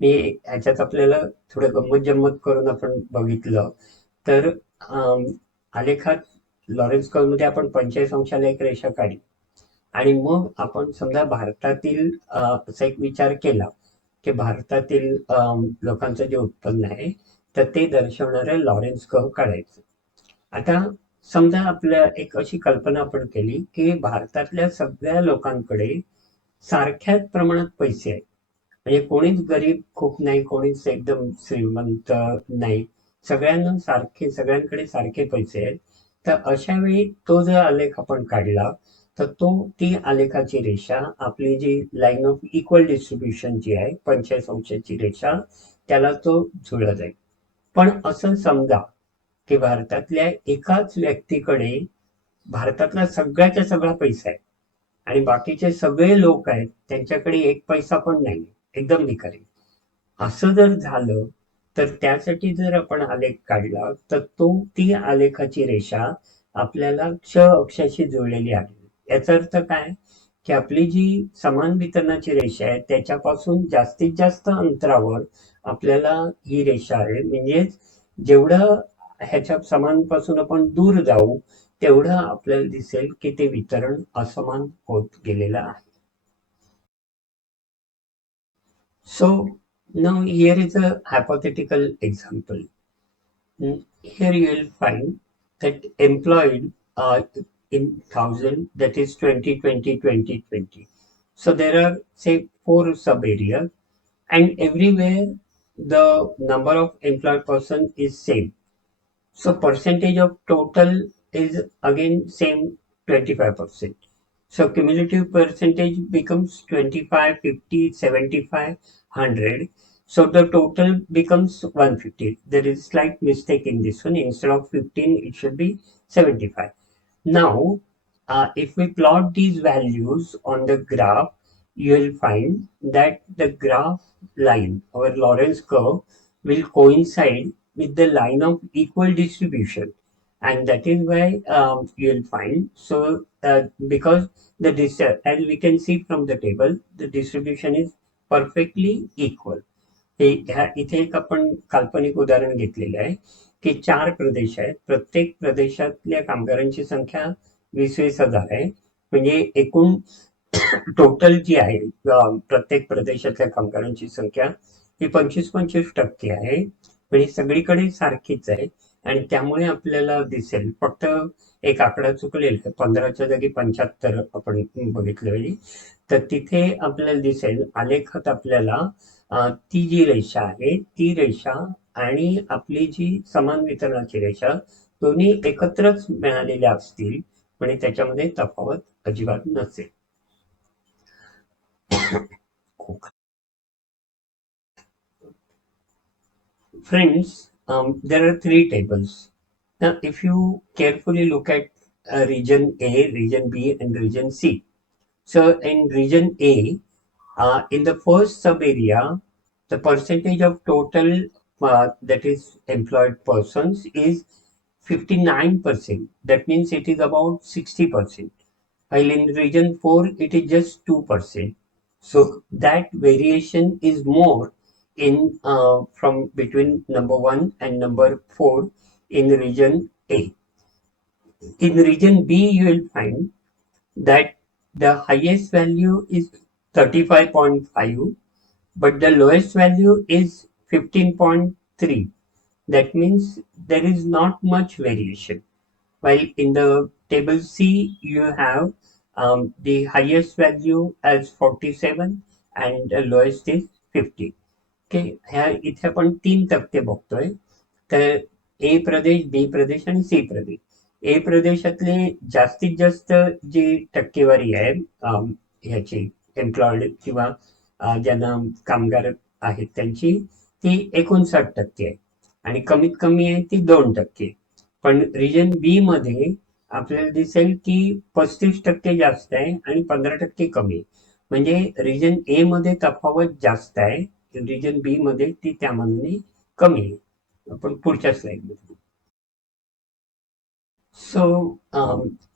मी ह्याच्यात आपल्याला थोडं गंमत जम्मत करून आपण बघितलं तर आलेखात Lawrence curve मध्ये आपण 45 अंशाला एक रेषा काढली आणि मग आपण समजा भारतातील असा एक विचार केला की भारतातील लोकांचं जे उत्पन्न आहे तर ते दर्शवणारं लॉरेन्स कर्व काढायचं. आता समजा आपल्या एक अशी कल्पना आपण केली की भारतातल्या सगळ्या लोकांकडे सारख्याच प्रमाणात पैसे आहेत, म्हणजे कोणीच गरीब खूप नाही, कोणीच एकदम श्रीमंत नाही, सगळ्यांना सारखे, सगळ्यांकडे सारखे पैसे आहेत. तर अशा वेळी तो जर आलेख आपण काढला तर ती आलेखाची रेषा आपली जी लाईन ऑफ इक्वल डिस्ट्रीब्युशन जी आहे 45 अंशाची रेषा त्याला तो जुळला जाईल. पण असं समजा की भारतातल्या एकाच व्यक्तीकडे भारतातला सगळ्याच्या सगळा पैसा आहे आणि बाकीचे सगळे लोक आहेत त्यांच्याकडे एक पैसा पण नाही, एकदम भिकारी. असं जर झालं तर त्यासाठी जर आपण आलेख काढला तर ती आलेखाची रेषा आपल्याला क्ष अक्षाशी जुळलेली आहे. याचा अर्थ काय की आपली जी समान वितरणाची रेषा आहे त्याच्यापासून जास्तीत जास्त अंतरावर आपल्याला ही रेषा आहे, म्हणजेच जेवढं ह्याच्या समानपासून आपण दूर जाऊ तेवढं आपल्याला दिसेल की ते वितरण असमान होत गेलेलं आहे. So now here is a hypothetical example. Here you will find that employed in 1000, that is 2020, 2020. So there are say 4 sub areas, and everywhere the number of employed person is same. So percentage of total is again same 25%. So cumulative percentage becomes 25, 50, 75, 100. So the total becomes 150. There is slight mistake in this one. Instead of 15, it should be 75. Now, if we plot these values on the graph, you will find that the graph line, our Lorenz curve, will coincide with the line of equal distribution. And that is why you will find, so because as we can see from the table, the distribution is perfectly equal. इथे एक आपण काल्पनिक उदाहरण घेतलेलं आहे की 4 प्रदेश आहेत. प्रत्येक प्रदेशातल्या कामगारांची संख्या 20,000 आहे. म्हणजे एकूण टोटल जी आहे प्रत्येक प्रदेशातल्या कामगारांची संख्या ही 25-25% आहे. म्हणजे सगळीकडे सारखीच आहे आणि त्यामुळे आपल्याला दिसेल, फक्त एक आकडा चुकलेला आहे, 15च्या जागी 75 आपण बघितलं पाहिजे. तर तिथे आपल्याला दिसेल आलेखात आपल्याला ती जी रेषा आहे ती रेषा आणि आपली जी समान वितरणाची रेषा दोन्ही एकत्रच मिळालेल्या असतील, म्हणजे त्याच्यामध्ये तफावत अजिबात नसेल. Friends, there are 3 tables. Now, if you carefully look at region A, region B, and region C. So, in region A, in the first sub area, the percentage of total that is employed persons is 59%. That means it is about 60%. While in region 4, it is just 2%. So that variation is more in from between number 1 and number 4 in region A. In region B, you will find that the highest value is 35.5, but the lowest value is 15.3. That means there is not much variation. While in the table C, you have the highest value as 47 and the lowest is 50. ओके, ह्या इथे आपण 3 तक्ते बघतोय. तर ए प्रदेश, बी प्रदेश आणि सी प्रदेश. ए प्रदेशातले जास्तीत जास्त जी टक्केवारी आहे ह्याची एम्प्लॉयड किंवा ज्यांना कामगार आहेत त्यांची, ती 59% आहे आणि कमीत कमी आहे ती 2%. पण रिजन बी मध्ये आपल्याला दिसेल की 35% जास्त आहे आणि 15% कमी आहे. म्हणजे रिजन ए मध्ये तफावत जास्त आहे, रिजन बी मध्ये ती त्या मानाने कमी आहे. आपण पुढच्या स्लाइड मध्ये. So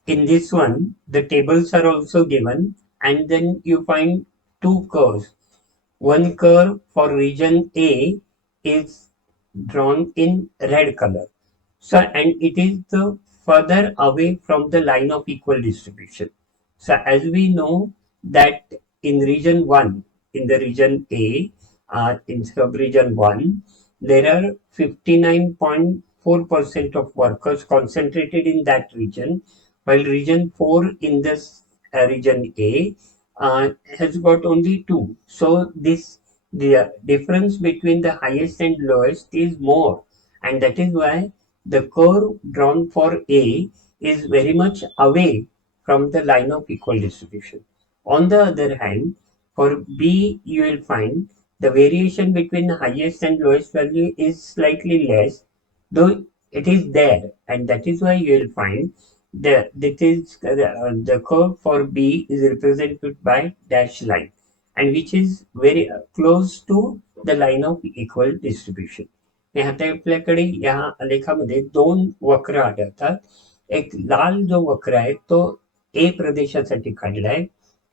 in this one the tables are also given, and then you find 2 curves. One curve for region A is drawn in red color. So, and it is the further away from the line of equal distribution. So, as we know that in region 1, in the region A, in sub-region 1, there are 59.4% of workers concentrated in that region, while region 4 in this region A has got only 2. So, the difference between the highest and lowest is more, and that is why the curve drawn for A is very much away from the line of equal distribution. On the other hand, for B, you will find the variation between the highest and lowest value is slightly less, though it is there, and that is why you will find the curve for B is represented by dashed line, and which is very close to the line of equal distribution. आता आपल्याकडे या आलेखामध्ये 2 वक्र आढळतात. एक लाल जो वक्र आहे तो ए प्रदेशासाठी काढलाय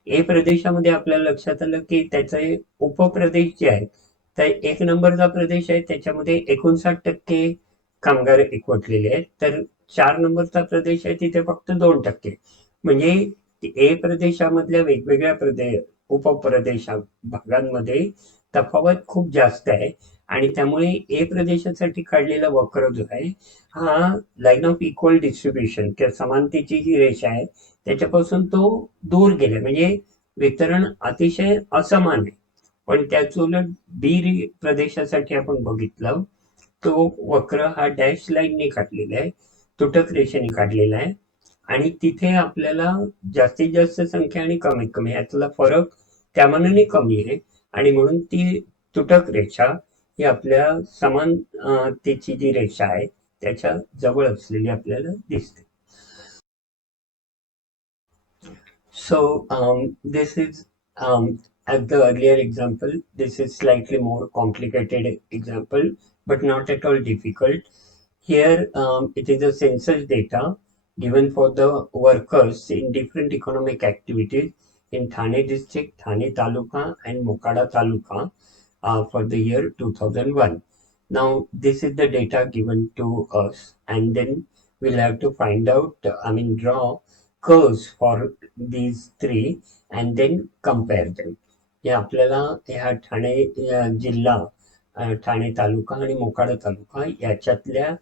ए प्रदेशामध्ये आपल्याला लक्षात आलं की त्याचे उपप्रदेश जे आहेत, तर 1 नंबरचा प्रदेश आहे त्याच्यामध्ये 59% कामगार एकवटलेले आहेत, तर 4 नंबरचा प्रदेश आहे तिथे फक्त 2%. म्हणजे ए प्रदेशामधल्या वेगवेगळ्या उपप्रदेशा भागांमध्ये तफावत खूप जास्त आहे. आणि त्यामुळे ए प्रदेशासाठी काढलेला वक्र जो आहे, हा लाईन ऑफ इक्वल डिस्ट्रीब्युशन किंवा समानतेची जी रेषा आहे त्याच्यापासून तो दूर गेला, म्हणजे वितरण अतिशय असमान आहे. पण त्याच उलट बी प्रदेशासाठी आपण बघितलं, तो वक्र हा डॅश लाईनने काढलेला आहे, तुटक रेषेने काढलेला आहे. आणि तिथे आपल्याला जास्तीत जास्त संख्या आणि कमीत कमी यातला फरक त्या मानाने कमी आहे. आणि म्हणून ती तुटक रेषा ही आपल्या समानतेची जी रेषा आहे त्याच्या जवळ असलेली आपल्याला दिसते. So this is as the earlier example, this is slightly more complicated example, but not at all difficult. Here it is a census data given for the workers in different economic activities in Thane district, Thane Taluka and Mokada Taluka for the year 2001. Now this is the data given to us, and then we'll have to find out, draw curves for these three and then compare them. हे आपल्याला ह्या ठाणे जिल्हा, ठाणे तालुका आणि मोखाडा तालुका याच्यातल्या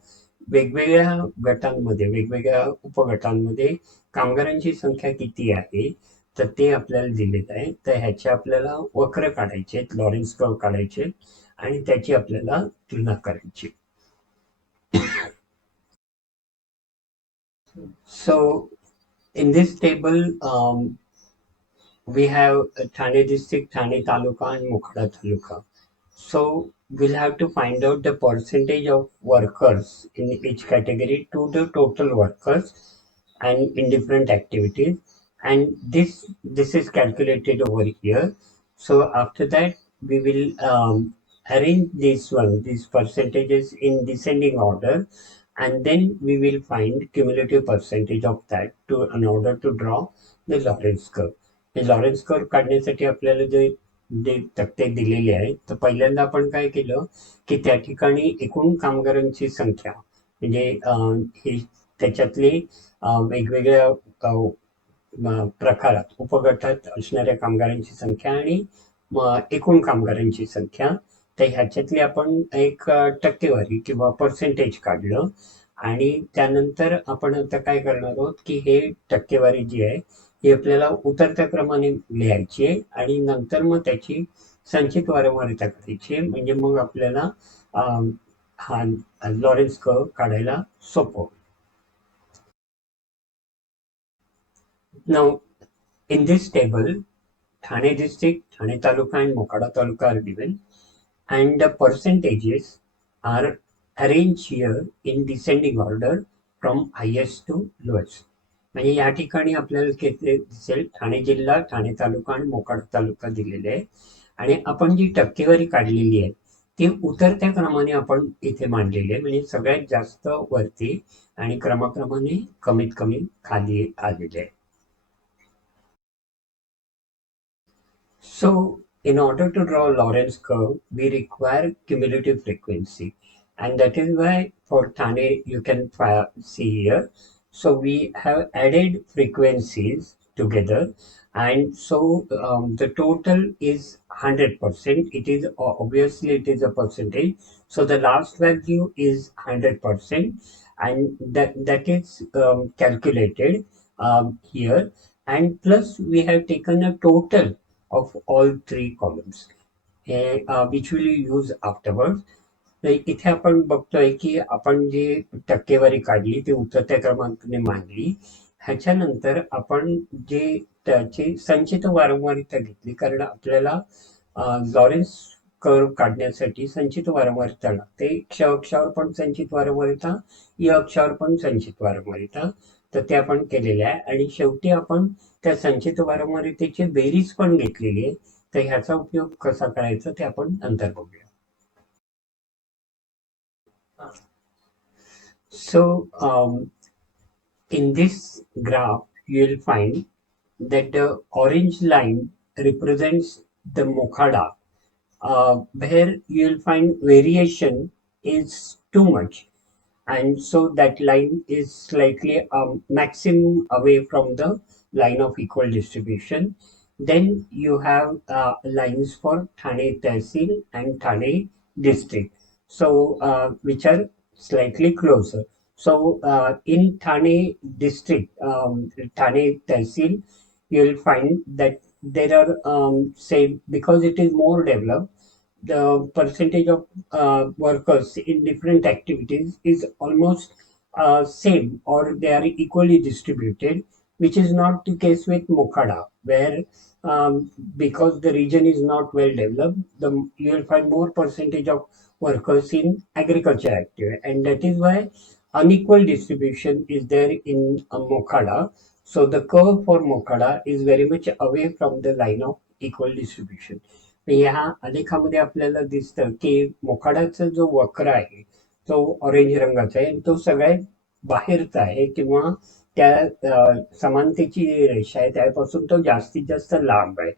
वेगवेगळ्या गटांमध्ये, वेगवेगळ्या उपगटांमध्ये कामगारांची संख्या किती आहे तर ते आपल्याला दिलेलं आहे. तर ह्याचे आपल्याला वक्र काढायचे आहेत, लॉरेन्स कर्व काढायचे आणि त्याची आपल्याला तुलना करायची. So in this table, we have Thane district, Thane Taluka, and Mokhada Taluka. So we'll have to find out the percentage of workers in each category to the total workers and in different activities. And this is calculated over here. So after that, we will arrange these percentages in descending order, and then we will find cumulative percentage of that to in order to draw the Lorenz curve. हे Lorenz curve काढण्यासाठी आपल्याला जे जे तक्ते दिलेले आहेत, तर पहिल्यांदा आपण काय केलं की त्या ठिकाणी एकूण कामगारांची संख्या, म्हणजे हे त्याच्यातले वेगवेगळ्या प्रकारात उपगटात असणाऱ्या कामगारांची संख्या आणि एकूण कामगारांची संख्या, तर ह्याच्यातली आपण एक टक्केवारी किंवा पर्सेंटेज काढलं. आणि त्यानंतर आपण आता काय करणार आहोत की हे टक्केवारी जी आहे ही आपल्याला उतरत्या क्रमाने लिहायची आहे आणि नंतर मग त्याची संचित वारंवारता करायची आहे, म्हणजे मग आपल्याला हा लॉरेन्स कर्व काढायला सोपं. Now, in this table, Thane district, Thane Taluka and Mokhada Taluka are given, and the percentages are arranged here in descending order from highest to lowest. म्हणजे या ठिकाणी आपल्याला घेतले दिसेल ठाणे जिल्हा, ठाणे तालुका आणि मोखाडा तालुका दिलेले आहे. आणि आपण जी टक्केवारी काढलेली आहे ती उतरत्या क्रमाने आपण इथे मांडलेली आहे, म्हणजे सगळ्यात जास्त वरती आणि क्रमाक्रमाने कमीत कमी खाली आलेले आहे. So, in order to draw a Lorenz curve, we require cumulative frequency. And that is why for Thane, you can see here. So, we have added frequencies together. And so, the total is 100%. It is obviously it is a percentage. So, the last value is 100%. And that is calculated here. And plus, we have taken a total of all three columns, which we'll use afterwards. इथे आपण बघतोय की आपण जी टक्केवारी काढली ती उतरत्या क्रमांकाने मांडली, ह्याच्यानंतर आपण जे त्याची संचित वारंवारता घेतली, कारण आपल्याला लॉरेन्स कर्व काढण्यासाठी संचित वारंवारता लागते. क्ष अक्षावर पण संचित वारंवारता, य अक्षावर पण संचित वारंवारता, तर ते आपण केलेले आहे. आणि शेवटी आपण त्या संचित वारंवारतेची बेरीज पण घेतलेली आहे, तर ह्याचा उपयोग कसा करायचा ते आपण नंतर बघूया. So in this graph you will find that the orange line represents the Mokhada, where you'll find variation is too much, and so that line is slightly maximum away from the line of equal distribution. Then you have lines for Thane Tehsil and Thane district, so which are slightly closer. So in Thane district, Thane Tehsil, you will find that there are, say, because it is more developed, the percentage of workers in different activities is almost same, or they are equally distributed, which is not the case with Mokhada, where because the region is not well developed, you will find more percentage of workers in agriculture activity, and that is why unequal distribution is there in Mokhada. So the curve for Mokhada is very much away from the line of equal distribution. ह्या आलेखामध्ये आपल्याला दिसतं की मोखाड्याचा जो वक्र आहे तो ऑरेंज रंगाचा आहे आणि तो सगळ्यात बाहेरचा आहे, किंवा त्या समानतेची जी रेषा आहे त्यापासून तो जास्तीत जास्त लांब आहे.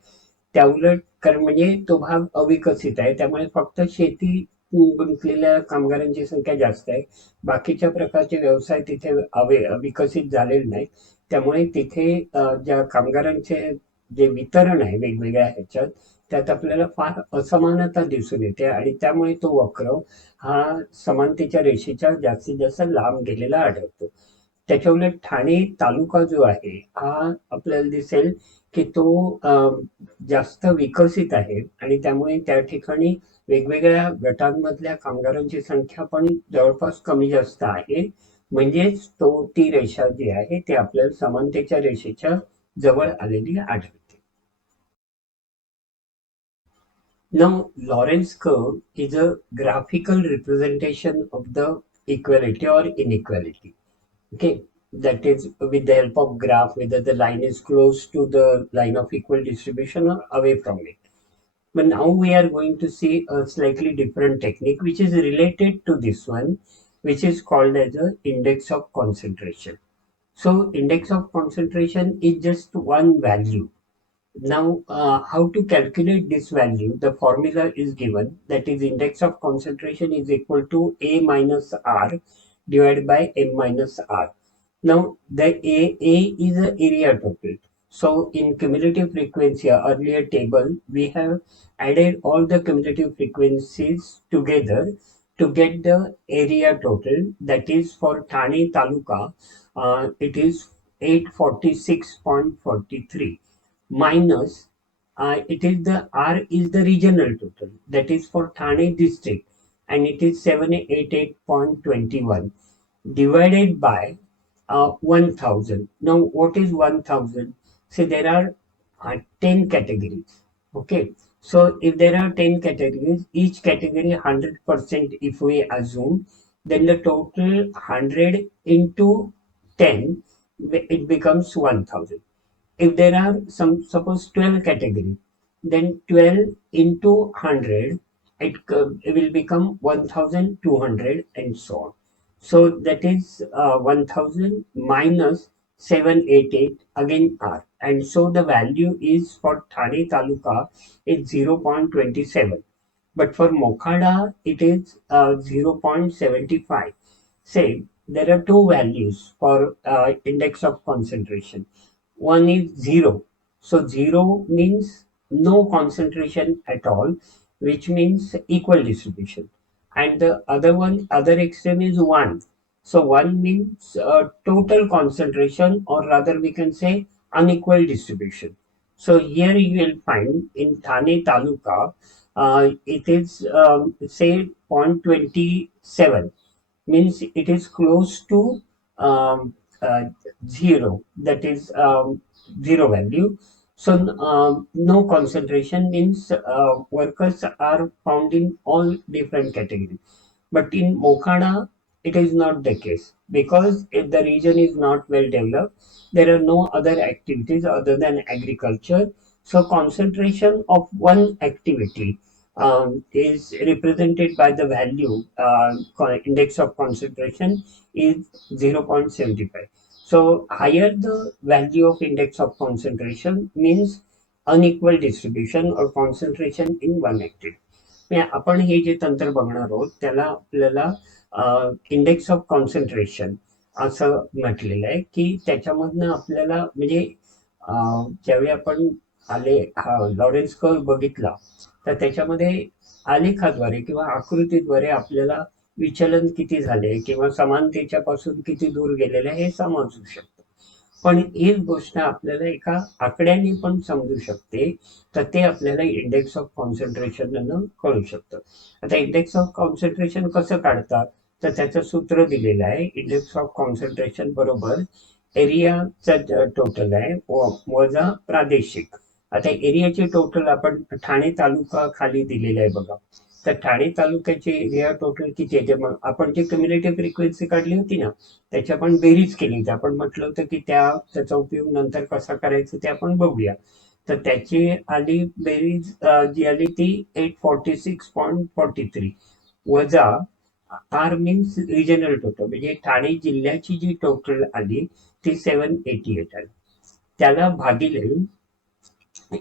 त्या उलट कारण म्हणजे तो भाग अविकसित आहे, त्यामुळे फक्त शेती गुंतलेल्या कामगारांची संख्या जास्त आहे. बाकीच्या प्रकारचे व्यवसाय तिथे विकसित झालेले नाहीत. त्यामुळे तिथे ज्या कामगारांचे जे वितरण आहे वेगवेगळ्या ह्याच्यात, त्यात आपल्याला फार असमानता दिसून येते, आणि त्यामुळे तो वक्र हा समानतेच्या रेषेच्या जास्तीत जास्त लांब गेलेला आढळतो. त्याच्या उलट ठाणे तालुका जो आहे हा आपल्याला दिसेल की तो जास्त विकसित आहे, आणि त्यामुळे त्या ठिकाणी वेगवेगळ्या गटांमधल्या कामगारांची संख्या पण जवळपास कमी जास्त आहे. म्हणजेच ती रेषा जी आहे ती आपल्याला समानतेच्या रेषेच्या जवळ आलेली आढळते. Now, Lorenz curve is a graphical representation of the equality or inequality. Okay, that is with the help of graph, whether the line is close to the line of equal distribution or away from it. But now we are going to see a slightly different technique which is related to this one, which is called as a index of concentration. So index of concentration is just one value. Now, how to calculate this value? The formula is given, that is index of concentration is equal to A minus R divided by M minus R. Now, A is the area total. So, in cumulative frequency, earlier table, we have added all the cumulative frequencies together to get the area total. That is for Thane Taluka, it is 846.43 minus it is the R is the regional total, that is for Thane district, and it is 788.21 divided by 1000. Now what is 1000? See, there are 10 categories. Okay, so if there are 10 categories, each category 100% if we assume, then the total 100 into 10, it becomes 1000. If there are some, suppose 12 category, then 12 into 100, it will become 1200 and so on. So that is 1000 minus 788 again R, and so the value is for Thane Taluka is 0.27, but for Mokhada it is 0.75. Say there are two values for index of concentration. One is 0. So 0 means no concentration at all, which means equal distribution. And the other extreme is 1. So 1 means total concentration, or rather we can say unequal distribution. So here you will find in Thane Taluka, it is say 0.27, means it is close to um, uh, 0, that is 0 value. So no concentration means workers are found in all different categories. But in Mokhada, it is not the case, because if the region is not well developed, there are no other activities other than agriculture. So concentration of one activity is represented by the value index of concentration is 0.75. So higher the value of index of concentration means unequal distribution or concentration in one activity. म्हणजे आपण हे जे तंत्र बघणार आहोत त्याला आपल्याला index of concentration असं म्हटलेलं आहे की त्याच्यामधनं आपल्याला म्हणजे ज्यावेळी आपण लॉरेन्स कर्व बघितला तर त्याच्यामध्ये आलेखाद्वारे किंवा आकृतीद्वारे आपल्याला विचलन किती झाले किंवा समानतेच्या पासून किती दूर गेलेले हे समजू शकतं. पण हीच गोष्ट आपल्याला एका आकड्याने पण समजू शकते, तर ते आपल्याला इंडेक्स ऑफ कॉन्सन्ट्रेशन कळू शकतं. आता इंडेक्स ऑफ कॉन्सन्ट्रेशन कसं काढतात, तर त्याचं सूत्र दिलेलं आहे. इंडेक्स ऑफ कॉन्सन्ट्रेशन बरोबर एरियाचा टोटल आहे वजा प्रादेशिक. आता एरियाचे टोटल आपण ठाणे तालुका खाली दिलेला आहे बघा. तर ठाणे तालुक्याचे एरिया टोटल किती आहे ते मग आपण जी क्युम्युलेटिव्ह फ्रिक्वेन्सी काढली होती ना त्याची आपण बेरीज केली होती. आपण म्हटलं होतं की त्याचा उपयोग नंतर कसा करायचा ते आपण बघूया. तर त्याची आली बेरीज जी आली ती 846.43 वजा आर मीन्स रिजनल टोटल म्हणजे ठाणे जिल्ह्याची जी टोटल आली ती 788 आली. त्याला भागिले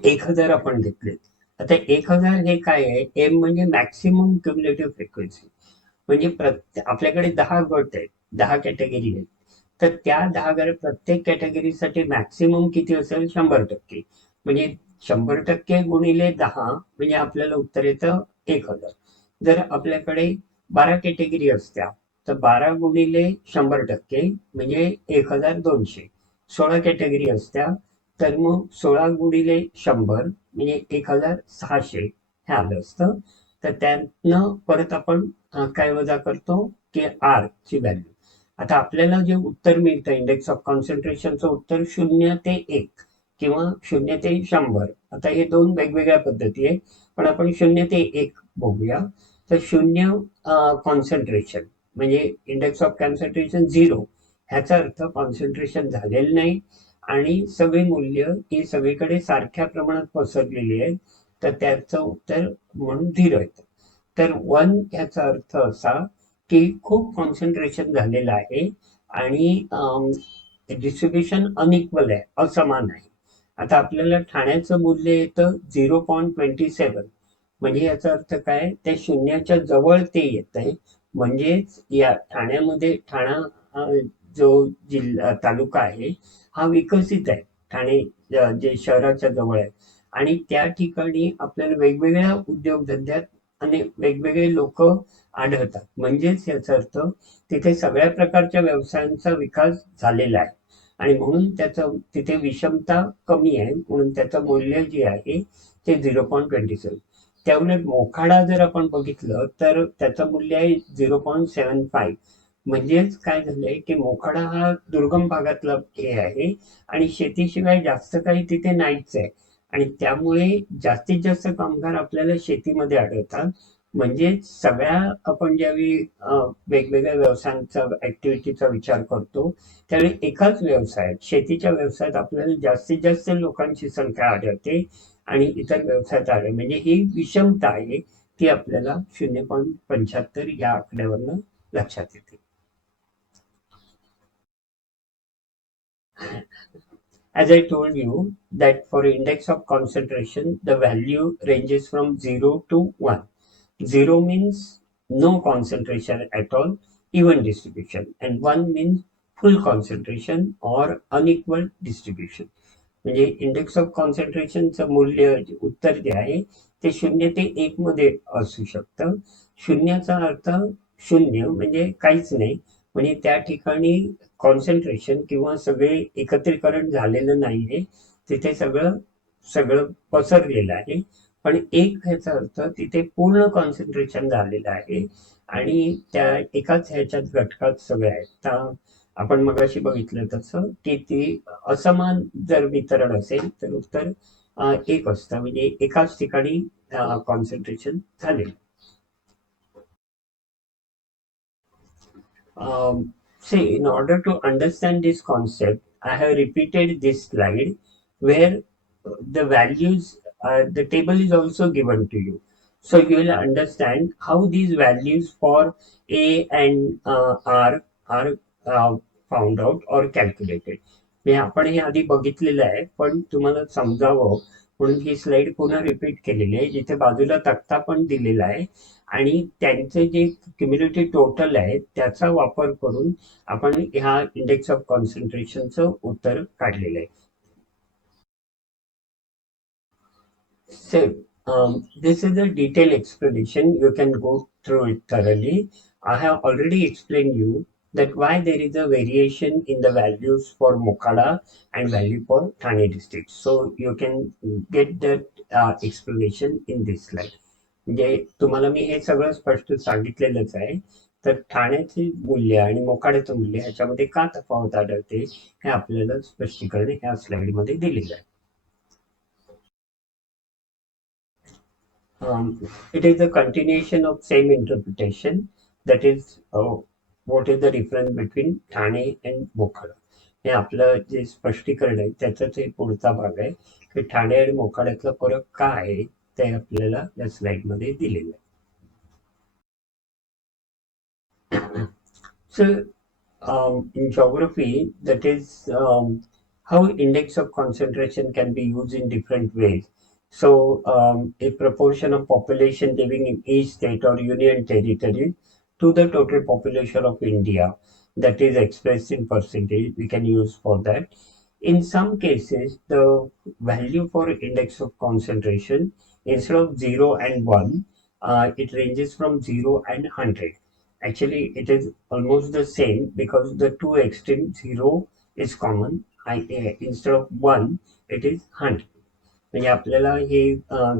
1000 आपण घेतले. आता 1000 हे काय आहे, एम म्हणजे मॅक्सिमम क्युम्युलेटिव्ह फ्रिक्वेन्सी. म्हणजे आपल्याकडे 10 गट आहेत, 10 कॅटेगरी आहेत. तर त्या 10 गट प्रत्येक कॅटेगरीसाठी मॅक्सिमम किती असेल 100%. म्हणजे 100% गुणिले 10 म्हणजे आपल्याला उत्तर येतं 1000. जर आपल्याकडे 12 कॅटेगरी असत्या तर 12 गुणिले 100% म्हणजे 1200. 16 कॅटेगरी असत्या तर मग 16 गुणिले 100 म्हणजे 1600 हे आलं असतं. तर त्यातनं परत आपण काय वजा करतो की आर ची व्हॅल्यू. आता आपल्याला जे उत्तर मिळतं इंडेक्स ऑफ कॉन्सन्ट्रेशनचं उत्तर 0 ते 1 किंवा 0 ते 100. आता हे दोन वेगवेगळ्या पद्धती आहेत पण आपण 0 ते 1 बघूया. तर 0 कॉन्सन्ट्रेशन म्हणजे इंडेक्स ऑफ कॉन्सन्ट्रेशन 0 ह्याचा अर्थ कॉन्सन्ट्रेशन झालेलं नाही आणि सगळी मूल्य ही सगळीकडे सारख्या प्रमाणात पसरलेली आहेत. तर त्याचं उत्तर म्हणून 0 येतं. तर 1 ह्याचा अर्थ असा की खूप कॉन्सन्ट्रेशन झालेलं आहे आणि डिस्ट्रीब्युशन अनइक्वल आहे, असमान आहे. आता आपल्याला ठाण्याचं मूल्य येतं 0.27 म्हणजे याचा अर्थ काय त्या शून्याच्या जवळ ते येत आहे. म्हणजेच या ठाण्यामध्ये जो जिल्हा तालुका आहे हा विकसित आहे. ठाणे जे शहराच्या जवळ आहे आणि त्या ठिकाणी आपल्याला वेगवेगळ्या उद्योगधंद्यात आणि वेगवेगळे लोक आढळतात. म्हणजेच याचा अर्थ तिथे सगळ्या प्रकारच्या व्यवसायांचा विकास झालेला आहे आणि म्हणून त्याचं तिथे विषमता कमी आहे म्हणून त्याचं मूल्य जे आहे ते 0.27. त्याउलट मोखाडा जर आपण बघितलं तर त्याचं मूल्य आहे 0.75. म्हणजेच काय झालंय की मोखाडा हा दुर्गम भागातला हे आहे आणि शेतीशिवाय जास्त काही तिथे नाहीच आहे आणि त्यामुळे जास्तीत जास्त कामगार आपल्याला शेतीमध्ये आढळतात. म्हणजे सगळ्या आपण ज्यावेळी वेगवेगळ्या व्यवसायांचा ऍक्टिव्हिटीचा विचार करतो त्यावेळी एकाच व्यवसायात शेतीच्या व्यवसायात आपल्याला जास्तीत जास्त लोकांची संख्या आढळते आणि इतर व्यवसायात आढळते. म्हणजे ही विषमता आहे ती आपल्याला 0.75 या आकड्यावरनं लक्षात येते. As I told you that for index of concentration, the value ranges from 0 to 1. 0 means no concentration at all, even distribution, and 1 means full concentration or unequal distribution. म्हणजे इंडेक्स ऑफ कॉन्सन्ट्रेशनचं मूल्य उत्तर जे आहे ते 0 ते 1 मध्ये असू शकतं. शून्याचा अर्थ शून्य म्हणजे काहीच नाही. म्हणजे त्या ठिकाणी कॉन्सन्ट्रेशन किंवा सगळे एकत्रीकरण झालेलं नाहीये. तिथे सगळं सगळं पसरलेलं आहे. पण एक ह्याचा अर्थ तिथे पूर्ण कॉन्सन्ट्रेशन झालेलं आहे आणि त्या एकाच ह्याच्यात घटकात सगळे आहेत. तर आपण मगाशी बघितलं तसं की ती असमान जर वितरण असेल तर उत्तर एक असतं म्हणजे एकाच ठिकाणी कॉन्सन्ट्रेशन झालेलं. See, in order to understand this concept, I have repeated this slide where the values, the table is also given to you. So you will understand how these values for A and R are found out और कॅल्क्युलेटेड. म्हणजे आपण हे आधी बघितलेलं आहे, पण तुम्हाला समजावं म्हणून ही स्लाइड पुन्हा रिपीट केलेली आहे, जिथे बाजूला तक्ता पण दिलेला आहे आणि त्यांचे जे क्युम्युलेटिव्ह टोटल आहे त्याचा वापर करून आपण ह्या इंडेक्स ऑफ कॉन्सन्ट्रेशनचं उत्तर काढलेलं आहे. So, this is a detailed explanation. You can go through it thoroughly. I have already explained you that why there is a variation in the values for Mokhada and value for Thane district. So you can get that explanation in this slide. म्हणजे तुम्हाला मी हे सगळं स्पष्ट सांगितलेलंच आहे. तर ठाण्याचे मूल्य आणि मोखाड्याचं मूल्य ह्याच्यामध्ये का तफावत आढळते हे आपल्याला स्पष्टीकरण ह्या स्लाइडमध्ये दिलेलं आहे. It is a continuation of same interpretation. That is, what is the difference between Thane and Mokhada. हे आपलं जे स्पष्टीकरण आहे त्याचाच हे पुढचा भाग आहे की ठाणे आणि मोखाड्यातला फरक काय आहे ते आपल्याला या स्लाइड मध्ये दिलेलं आहे. So, in geography, that is how index of concentration can be used in different ways. So, a proportion of population living in each state or union territory to the total population of India, that is expressed in percentage, we can use for that. In some cases, the value for index of concentration, instead of 0 and 1, it ranges from 0 and 100. Actually, it is almost the same because the two extremes 0 is common. Instead of 1, it is 100. म्हणजे आपल्याला हे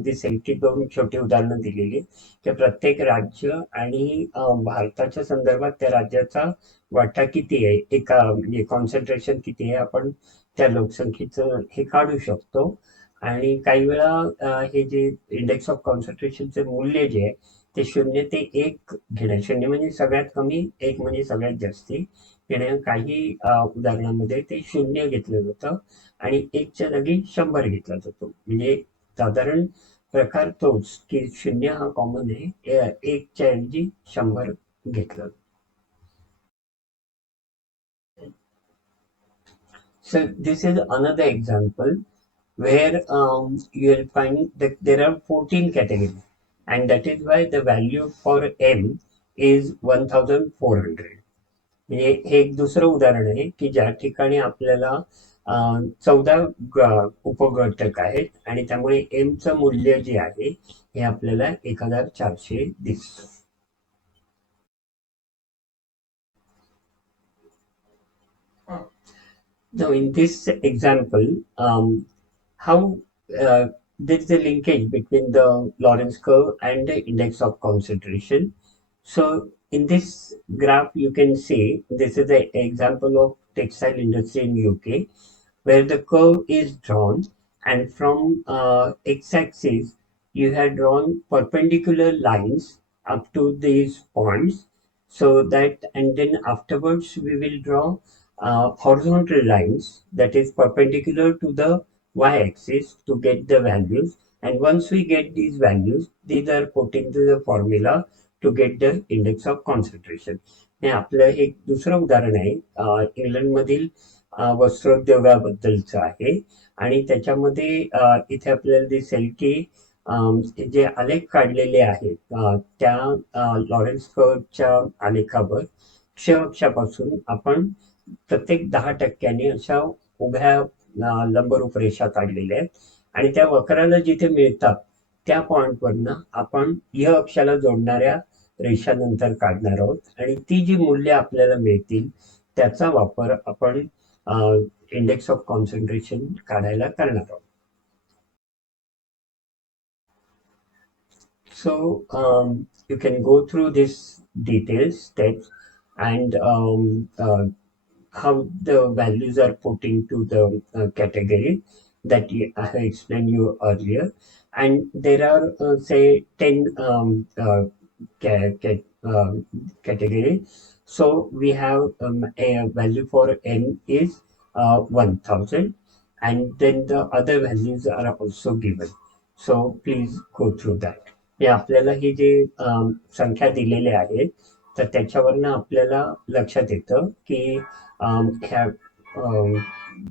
दिसेल दोन छोटी उदाहरणं दिलेली की प्रत्येक राज्य आणि भारताच्या संदर्भात त्या राज्याचा वाटा किती आहे, एका म्हणजे कॉन्सन्ट्रेशन किती आहे, आपण त्या लोकसंख्येचं हे काढू शकतो. आणि काही वेळा हे जे इंडेक्स ऑफ कॉन्सन्ट्रेशनचे मूल्य जे आहे ते 0 ते 1 घेणं. 0 म्हणजे सगळ्यात कमी, 1 म्हणजे सगळ्यात जास्ती घेणं. काही उदाहरणामध्ये ते 0 घेतलं जातं आणि 1च्या जागी 100 घेतला जातो. म्हणजे साधारण प्रकार तोच की 0 हा कॉमन आहे, 1च्या ऐवजी 100 घेतलं. So this is another example where you will find that there are 14 categories, and that is why the value for M is 1400. म्हणजे हे एक दुसरं उदाहरण आहे की ज्या ठिकाणी आपल्याला 14 उपघटक आहेत आणि त्यामुळे एमचं मूल्य जे आहे हे आपल्याला 1400 दिसतं. Now, in this example, how there is a linkage between the Lorenz curve and the index of concentration. So, in this graph, you can see this is an example of textile industry in UK, where the curve is drawn, and from x-axis you have drawn perpendicular lines up to these points, so that, and then afterwards we will draw horizontal lines that is perpendicular to the y-axis to get the values, and once we get these values, these are put into the formula to get the index of concentration. हे आपलं एक दुसरं उदाहरण आहे इंग्लंडमधील वस्त्रोद्योगाबद्दलचं आहे आणि त्याच्यामध्ये इथे आपल्याला दिसेल की जे आलेख काढलेले आहेत त्या लॉरेन्स कर्वच्या आलेखावर क्ष अक्षापासून आपण प्रत्येक 10% अशा उभ्या लंबरूप रेषा काढलेल्या आहेत आणि त्या वक्राला जिथे मिळतात त्या पॉइंटवरनं आपण य अक्षाला जोडणाऱ्या रेषा नंतर काढणार आहोत आणि ती जी मूल्य आपल्याला मिळतील त्याचा वापर आपण इंडेक्स ऑफ कॉन्सन्ट्रेशन काढायला करणार आहोत. So you can go through these details steps and how the values are put into the category that I have explained you earlier, and there are say 10 category. So we have a value for n is 1000, and then the other values are also given. So please go through that. हे आपल्याला हे जे संख्या दिलेल्या आहेत तर त्याच्यावरनं आपल्याला लक्षात येतं की ह्या अम,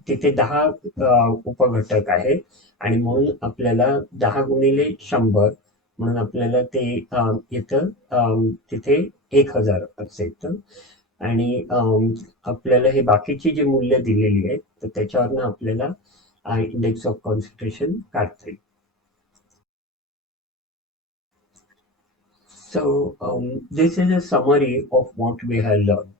तिथे 10 उपघटक आहेत आणि म्हणून आपल्याला 10 गुणिले 100 म्हणून आपल्याला ते येतं तिथे 1000 असं येतं. आणि आपल्याला हे बाकीची जी मूल्य दिलेली आहेत तर त्याच्यावरनं आपल्याला इंडेक्स ऑफ कॉन्सन्ट्रेशन काढता येईल. So this is a summary of what we have learned.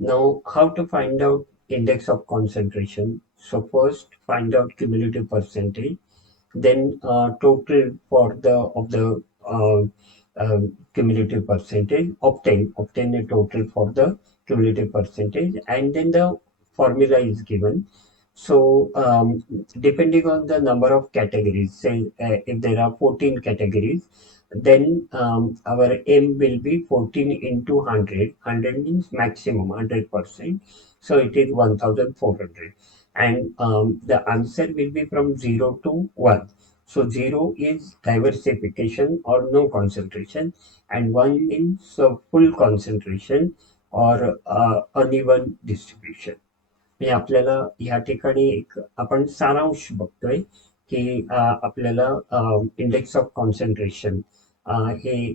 Now, how to find out index of concentration? So first, find out cumulative percentage, then total for the of the cumulative percentage, obtain a total for the cumulative percentage, and then the formula is given. So depending on the number of categories, say if there are 14 categories, then our aim will be 14 into 100. 100 means maximum 100%. So it is 1400. And the answer will be from 0 to 1. So 0 is diversification or no concentration, and 1 means full concentration or uneven distribution. म्हणजे आपल्याला या ठिकाणी एक आपण सारांश बघतोय की आपल्याला इंडेक्स ऑफ कॉन्सन्ट्रेशन हे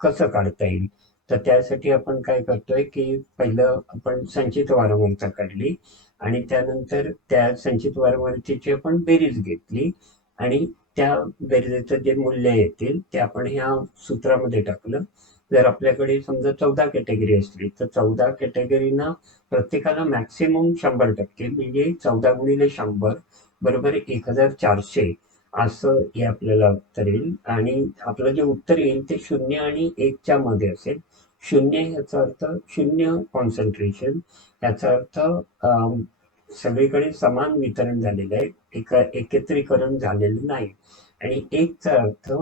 कसं काढता येईल. तर त्यासाठी आपण काय करतोय की पहिलं आपण संचित वारंवारता काढली आणि त्यानंतर त्या संचित वारंवारतेची आपण बेरीज घेतली आणि त्या बेरजेचं जे मूल्य येतील ते आपण ह्या सूत्रामध्ये टाकलं. जर आपल्याकडे समजा 14 कॅटेगरी असली तर 14 कॅटेगरीना प्रत्येकाला मॅक्सिमम 100% म्हणजे 14 गुणिले 100 बरोबर 1400 असं हे आपल्याला उत्तर येईल. आणि आपलं जे उत्तर येईल ते 0 आणि 1च्या मध्ये असेल. 0 ह्याचा अर्थ 0 कॉन्सन्ट्रेशन, याचा अर्थ सगळीकडे समान वितरण झालेलं आहे, एकत्रीकरण झालेलं नाही. आणि 1चा अर्थ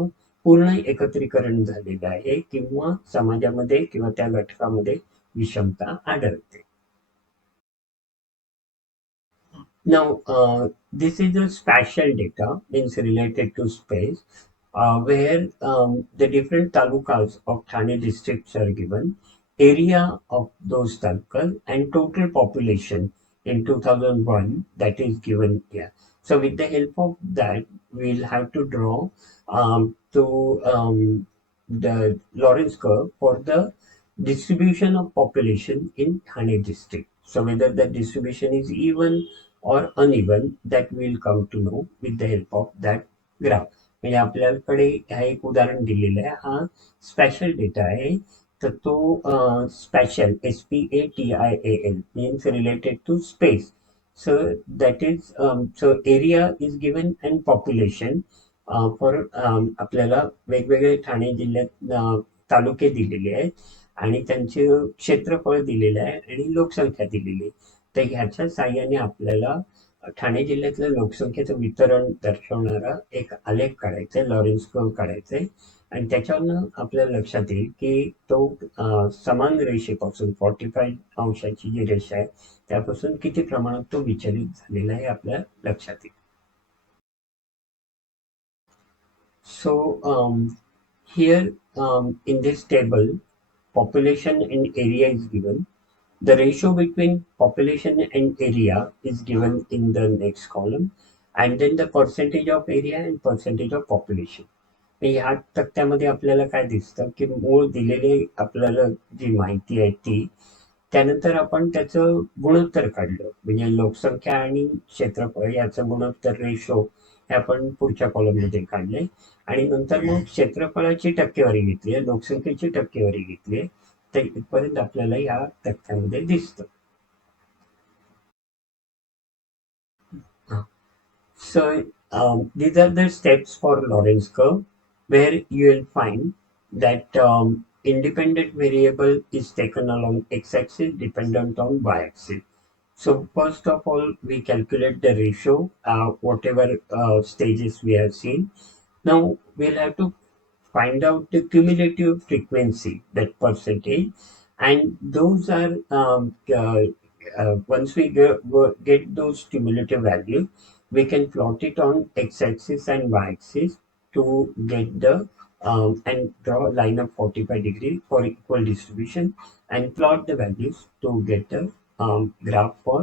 पूर्ण एकत्रीकरण झालेलं आहे किंवा समाजामध्ये किंवा त्या घटकामध्ये विषमता आढळते. Now, this is a spatial data, means related to space, where the different talukas of Thane districts are given, area of those talukas, and total population in 2001 that is given here. So, with the help of that, we'll have to draw the Lorenz curve for the distribution of population in Thane district. So, whether the distribution is even or uneven, that we'll come to know with the help of that graph. म्हणजे आपल्याकडे हा एक उदाहरण दिलेलं आहे. हा special data आहे. तर तो special SPATIAL means related to space. So that is so area is given and population for आपल्याला वेगवेगळे ठाणे जिल्ह्यात तालुके दिलेले आहेत आणि त्यांचे क्षेत्रफळ दिलेलं आहे आणि लोकसंख्या दिलेली आहे. तर ह्याच्या साहाय्याने आपल्याला ठाणे जिल्ह्यातलं लोकसंख्येचं वितरण दर्शवणारा एक आलेख काढायचा आहे, लॉरेन्स कर्व काढायचा आहे. आणि त्याच्यावरनं आपल्याला लक्षात येईल की तो समान रेषेपासून 45 अंशाची जी रेषा आहे त्यापासून किती प्रमाणात तो विचलित झालेला आहे आपल्या लक्षात येईल. So here in this table, population and area is given. The ratio between population and area is given in the next column, and then the percentage of area and percentage of population. ह्या तक्त्यामध्ये आपल्याला काय दिसतं की मूळ दिलेले आपल्याला जी माहिती आहे ती, त्यानंतर आपण त्याचं गुणोत्तर काढलं म्हणजे लोकसंख्या आणि क्षेत्रफळ याचं गुणोत्तर रेशो हे आपण पुढच्या कॉलममध्ये काढले. आणि नंतर मग क्षेत्रफळाची टक्केवारी घेतली आहे, लोकसंख्येची टक्केवारी घेतली आहे. तर इथपर्यंत आपल्याला या तक्त्यामध्ये दिसतं. So these are the steps for Lorenz curve, where you will find that independent variable is taken along x-axis, dependent on y-axis. So first of all, we calculate the ratio, whatever stages we have seen. Now we'll have to find out the cumulative frequency, that percentage, and those are once we get those cumulative values, we can plot it on x-axis and y-axis to get the and draw a line of 45 degree for equal distribution and plot the values to get a graph for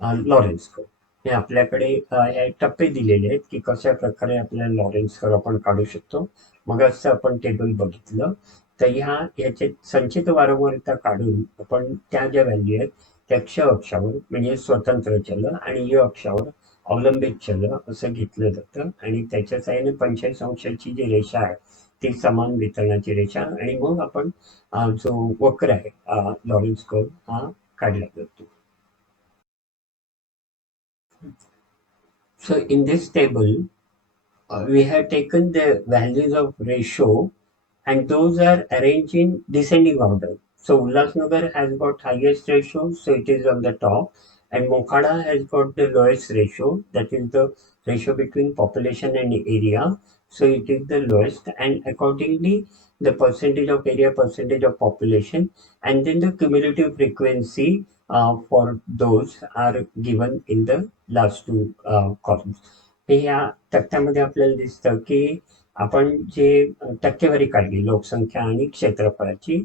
Lorenz curve. हे आपल्याकडे हे टप्पे दिलेले आहेत की कशा प्रकारे आपल्याला लॉरेन्स कर्व आपण काढू शकतो. मग असं आपण टेबल बघितलं तर याचे संचित वारंवारता काढून आपण त्या ज्या व्हॅल्यू आहेत त्या क्ष अक्षावर म्हणजे स्वतंत्र चल आणि य अक्षावर अवलंबित चल असं घेतलं जातं आणि त्याच्या साहाय्याने 45 अंशाची जी रेषा आहे ती समान वितरणाची रेषा आणि मग आपण जो वक्र आहे लॉरेन्स कर्व हा काढला जातो. So in this table, we have taken the values of ratio and those are arranged in descending order. So Ulhasnagar has got highest ratio, so it is on the top, and Mokhada has got the lowest ratio, that is the ratio between population and area. So it is the lowest, and accordingly, the percentage of area, percentage of population, and then the cumulative frequency for those are given in the last two columns. हे या तक्त्यामध्ये आपल्याला दिसतं की आपण जे टक्केवारी काढली लोकसंख्या आणि क्षेत्रफळाची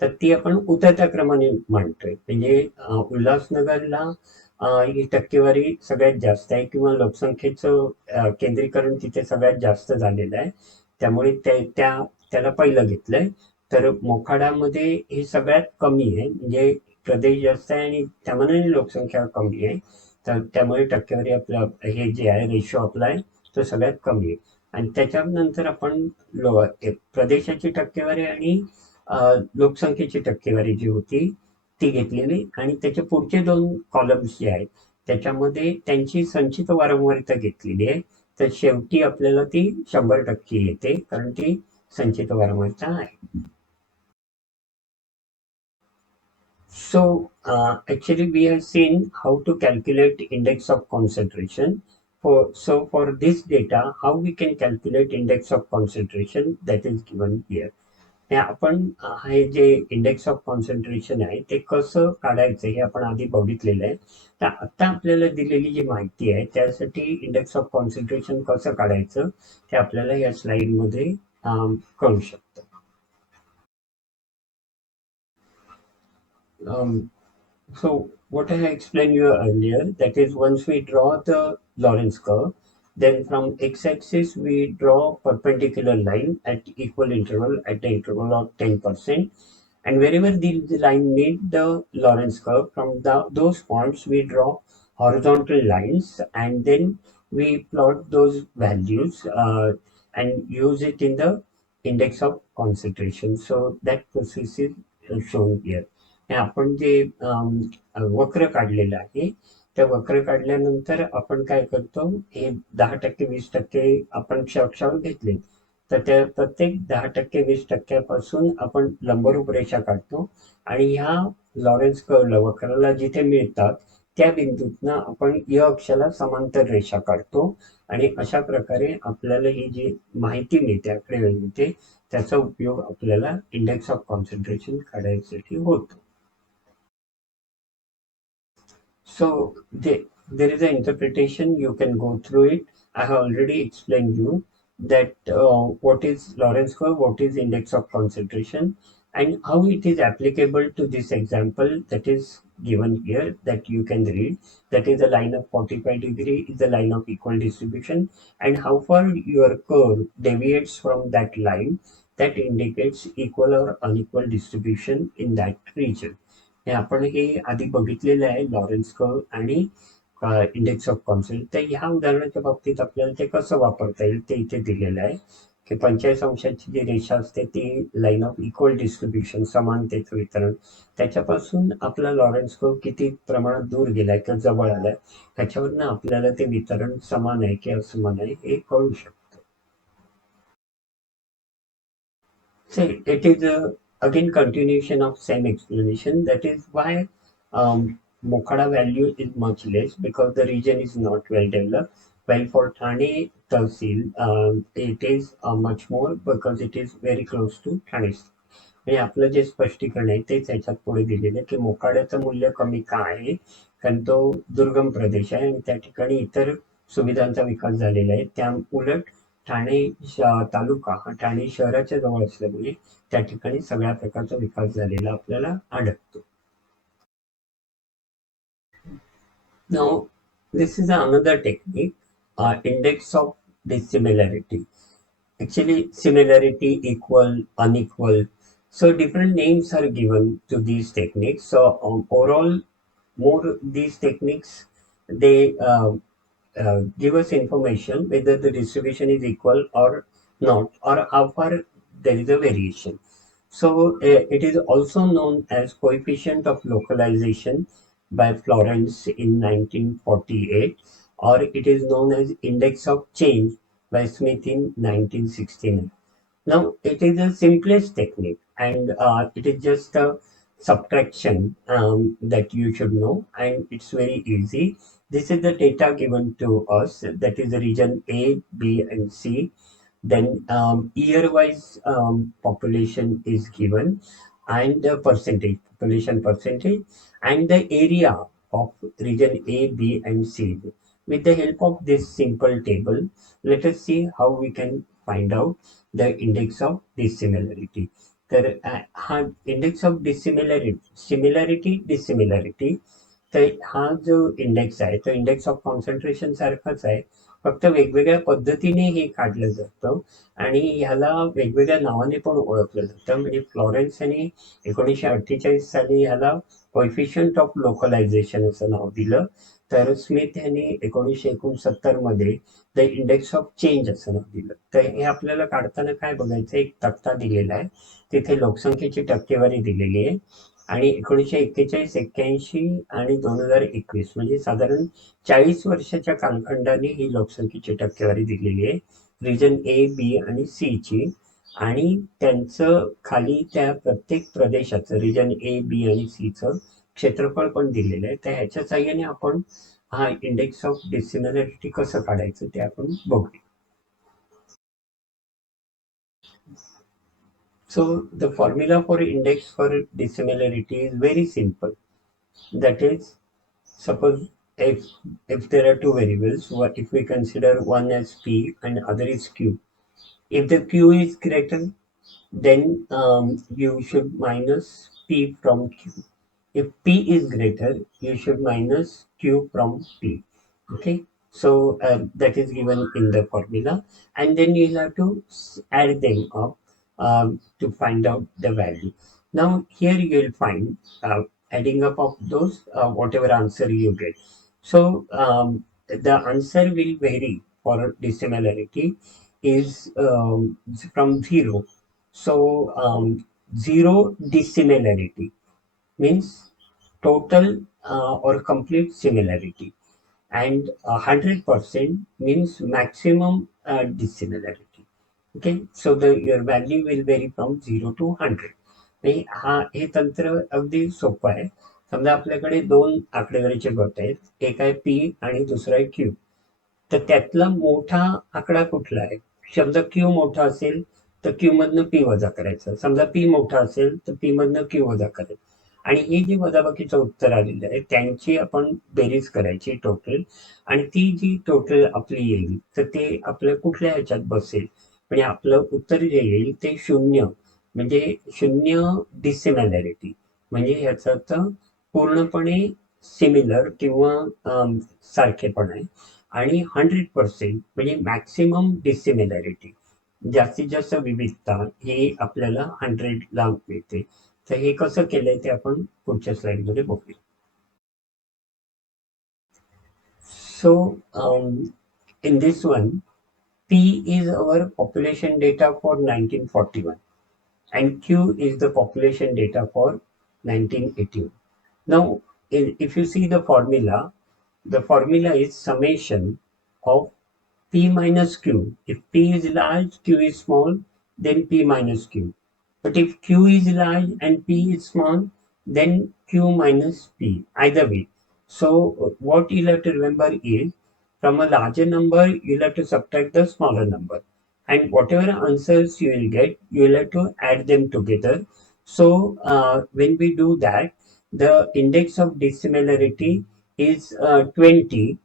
तर ती आपण उतरत्या क्रमाने मांडतोय. म्हणजे उल्हासनगरला ही टक्केवारी सगळ्यात जास्त आहे किंवा लोकसंख्येचं केंद्रीकरण तिथे सगळ्यात जास्त झालेलं आहे. त्यामुळे त्याला पहिलं घेतलंय. तर मोखाड्यामध्ये हे सगळ्यात कमी आहे म्हणजे प्रदेश जास्त आहे आणि त्यामानाने लोकसंख्या कमी आहे. तर त्यामुळे टक्केवारी आपलं हे जे आहे रेशो आपला आहे तो सगळ्यात कमी आहे. आणि त्याच्यानंतर आपण प्रदेशाची टक्केवारी आणि लोकसंख्येची टक्केवारी जी होती ती घेतलेली आणि त्याचे पुढचे दोन कॉलम्स जे आहेत त्याच्यामध्ये त्यांची संचित वारंवारता घेतलेली आहे. तर शेवटी आपल्याला ती 100% येते कारण ती संचित वारंवारता आहे. So actually we have seen how to calculate index of concentration. For this data, how we can calculate index of concentration that is given here. हे आपण हे जे इंडेक्स ऑफ कॉन्सन्ट्रेशन आहे ते कसं काढायचं हे आपण आधी बघितलेलं आहे. तर आता आपल्याला दिलेली जी माहिती आहे त्यासाठी इंडेक्स ऑफ कॉन्सन्ट्रेशन कसं काढायचं ते आपल्याला या स्लाइडमध्ये कळू शकतं. So what I explained you earlier, that is once we draw the Lorenz curve, then from x-axis we draw perpendicular line at equal interval at the interval of 10%. And wherever the line meet the Lorenz curve, from those points we draw horizontal lines and then we plot those values and use it in the index of concentration. So that process is shown here. आपण जे वक्र काढलेलं आहे त्या वक्र काढल्यानंतर आपण काय करतो हे 10% 20% आपण अक्षावर घेतले तर त्या प्रत्येक 10% 20% आपण लंबरूप रेषा काढतो आणि ह्या लॉरेन्स कर्वला वक्राला जिथे मिळतात त्या बिंदूतनं आपण य अक्षाला समांतर रेषा काढतो आणि अशा प्रकारे आपल्याला ही जी माहिती मिळते आकडेवारी मिळते त्याचा उपयोग आपल्याला इंडेक्स ऑफ कॉन्सन्ट्रेशन काढायसाठी होतो. So there is an interpretation, you can go through it. I have already explained you that what is Lorenz curve, what is index of concentration, and how it is applicable to this example that is given here that you can read. That is a line of 45 degree is a line of equal distribution, and how far your curve deviates from that line that indicates equal or unequal distribution in that region. हे आपण हे आधी बघितलेलं आहे Lawrence curve आणि index of concentration. तर ह्या उदाहरणाच्या बाबतीत आपल्याला ते कसं वापरता येईल ते इथे दिलेलं आहे की 45 अंशाची जी रेषा असते ती लाईन ऑफ इक्वल डिस्ट्रीब्युशन समानतेचं वितरण त्याच्यापासून आपला लॉरेन्स कर्व किती प्रमाणात दूर गेलाय किंवा जवळ आलाय ह्याच्यावरनं आपल्याला ते वितरण समान आहे की असमान आहे हे कळू शकतं. See, it is again continuation of same explanation. That is why Mokhada value is much less because the region is not well developed. While for Thane Tahsil, it is much more because it is very close to Thane. म्हणजे आपलं जे स्पष्टीकरण आहे तेच याच्यात पुढे दिलेलं आहे की मोखाड्याचं मूल्य कमी का आहे कारण तो दुर्गम प्रदेश आहे आणि त्या ठिकाणी इतर सुविधांचा विकास झालेला आहे. त्या उलट ठाणे तालुका हा ठाणे शहराच्या जवळ असल्यामुळे त्या ठिकाणी सगळ्या प्रकारचा विकास झालेला आपल्याला आढळतो. Now, this is another technique, index of dissimilarity. Actually, similarity, equal, unequal. So different names are given to these techniques. So overall, more these techniques, they give us information whether the distribution is equal or not, or how far there is a variation. So it is also known as coefficient of localization by Florence in 1948, or it is known as index of change by Smith in 1969. Now, it is the simplest technique, and it is just a subtraction that you should know, and it's very easy. This is the data given to us, that is the region A, B, and C. Then year-wise population is given, and the percentage, population percentage, and the area of region A, B, and C. With the help of this simple table, let us see how we can find out the index of dissimilarity. तर हा index of डिसिमिलॅरिटी तर हा जो इंडेक्स आहे तो index of concentration सारखाच आहे, फक्त वेगवेगळ्या पद्धतीने हे काढलं जातं आणि ह्याला वेगवेगळ्या नावाने पण ओळखलं जातं. म्हणजे फ्लॉरेन्स यांनी 1948 साली ह्याला कोएफिशियंट ऑफ लोकलायझेशन असं नाव दिलं. तर स्मिथ यांनी 1969 मध्ये द इंडेक्स ऑफ चेंज असं नाव दिलं. तर हे आपल्याला काढताना काय बघायचं, एक तक्ता दिलेला आहे, तिथे लोकसंख्येची टक्केवारी दिलेली आहे आणि 1941, 81 आणि 2021 म्हणजे साधारण 40 वर्षाच्या कालखंडाने ही लोकसंख्येची टक्केवारी दिलेली आहे रिजन ए, बी आणि सी ची. आणि त्यांचं खाली त्या प्रत्येक प्रदेशाचं रिजन ए, बी आणि सी चं क्षेत्रफळ पण दिलेलं आहे. तर ह्याच्या साह्याने आपण हा इंडेक्स ऑफ डिसिमिलॅरिटी कसं काढायचं ते आपण बघूया. So the formula for index for dissimilarity is very simple. That is, suppose if there are two variables, what if we consider one as p and other is q. If the q is greater, then you should minus p from q. If p is greater, you should minus q from p. Okay, so that is given in the formula, and then you'll have to add them up to find out the value. Now here you will find adding up of those whatever answer you get. So the answer will vary for dissimilarity is from 0. So zero dissimilarity means total or complete similarity, and 100% means maximum dissimilarity. Okay, so your value will vary from 0 to 100. हे तंत्र अगदी सोपं आहे. समजा आपल्याकडे दोन आकडेवारीचे गट आहेत, एक आहे पी आणि दुसरा आहे क्यू. तर त्यातला मोठा आकडा कुठला आहे? समजा क्यू मोठा असेल तर क्यू मधनं पी वजा करायचं, समजा पी मोठा असेल तर पी मधनं क्यू वजा करायचं, आणि हे जे वजाबाकीचं उत्तर आलेलं आहे त्यांची आपण बेरीज करायची टोटल, आणि ती जी टोटल आपली येईल तर ते आपल्या कुठल्या ह्याच्यात बसेल. म्हणजे आपलं उत्तर जे येईल ते शून्य, म्हणजे शून्य डिसिमिलॅरिटी, म्हणजे ह्याचा अर्थ पूर्णपणे सिमिलर किंवा सारखेपण आहे. आणि 100% म्हणजे मॅक्सिमम डिसिमिलॅरिटी, जास्तीत जास्त विविधता हे आपल्याला 100 ला मिळते. तर हे कसं केलंय ते आपण पुढच्या स्लाइडमध्ये बघूया. So in this one, P is our population data for 1941 and Q is the population data for 1981. Now, if you see the formula is summation of P minus Q. If P is large, Q is small, then P minus Q. But if Q is large and P is small, then Q minus P, either way. So what you'll have to remember is, from a larger number, you'll have to subtract the smaller number. And whatever answers you will get, you will have to add them together. So when we do that, the index of dissimilarity is 20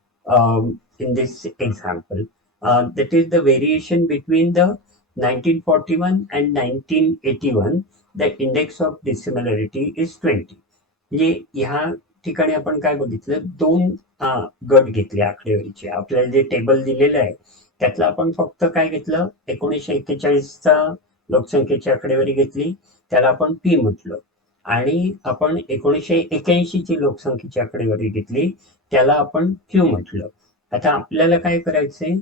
in this example. that is the variation between the 1941 and 1981. The index of dissimilarity is 20. म्हणजे ह्या ठिकाणी आपण काय बघितलं, दोन गट घेतले आकडेवारीचे. आपल्याला जे टेबल दिलेलं आहे त्यातलं आपण फक्त काय घेतलं, 1941चा लोकसंख्येची आकडेवारी घेतली, त्याला आपण पी म्हटलं. आणि आपण 1981ची लोकसंख्येची आकडेवारी घेतली, त्याला आपण क्यू म्हटलं. आता आपल्याला काय करायचंय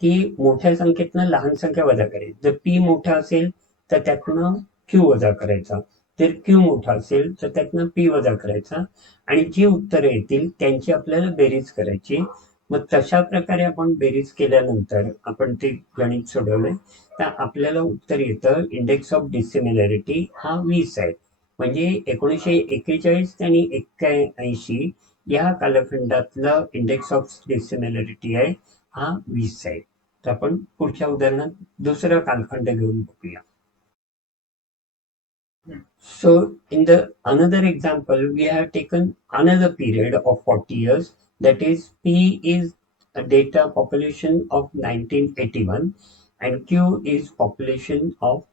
की मोठ्या संख्येतनं लहान संख्या वजा करायची. जर पी मोठा असेल तर त्यातनं क्यू वजा करायचा, जर क्यू मोठा असेल तर त्यातनं पी वजा करायचा, आणि जी उत्तरं येतील त्यांची आपल्याला बेरीज करायची. मग तशा प्रकारे आपण बेरीज केल्यानंतर आपण ते गणित सोडवलंय, तर आपल्याला उत्तर येतं इंडेक्स ऑफ डिसिमिलॅरिटी हा 20 आहे. म्हणजे 1941 आणि 81 या कालखंडातलं इंडेक्स ऑफ डिसिमिलॅरिटी आहे हा 20 आहे. तर आपण पुढच्या उदाहरणात दुसरा कालखंड घेऊन बघूया. So in the another example, we have taken another period of 40 years. That is, P is a data population of 1981 and Q is population of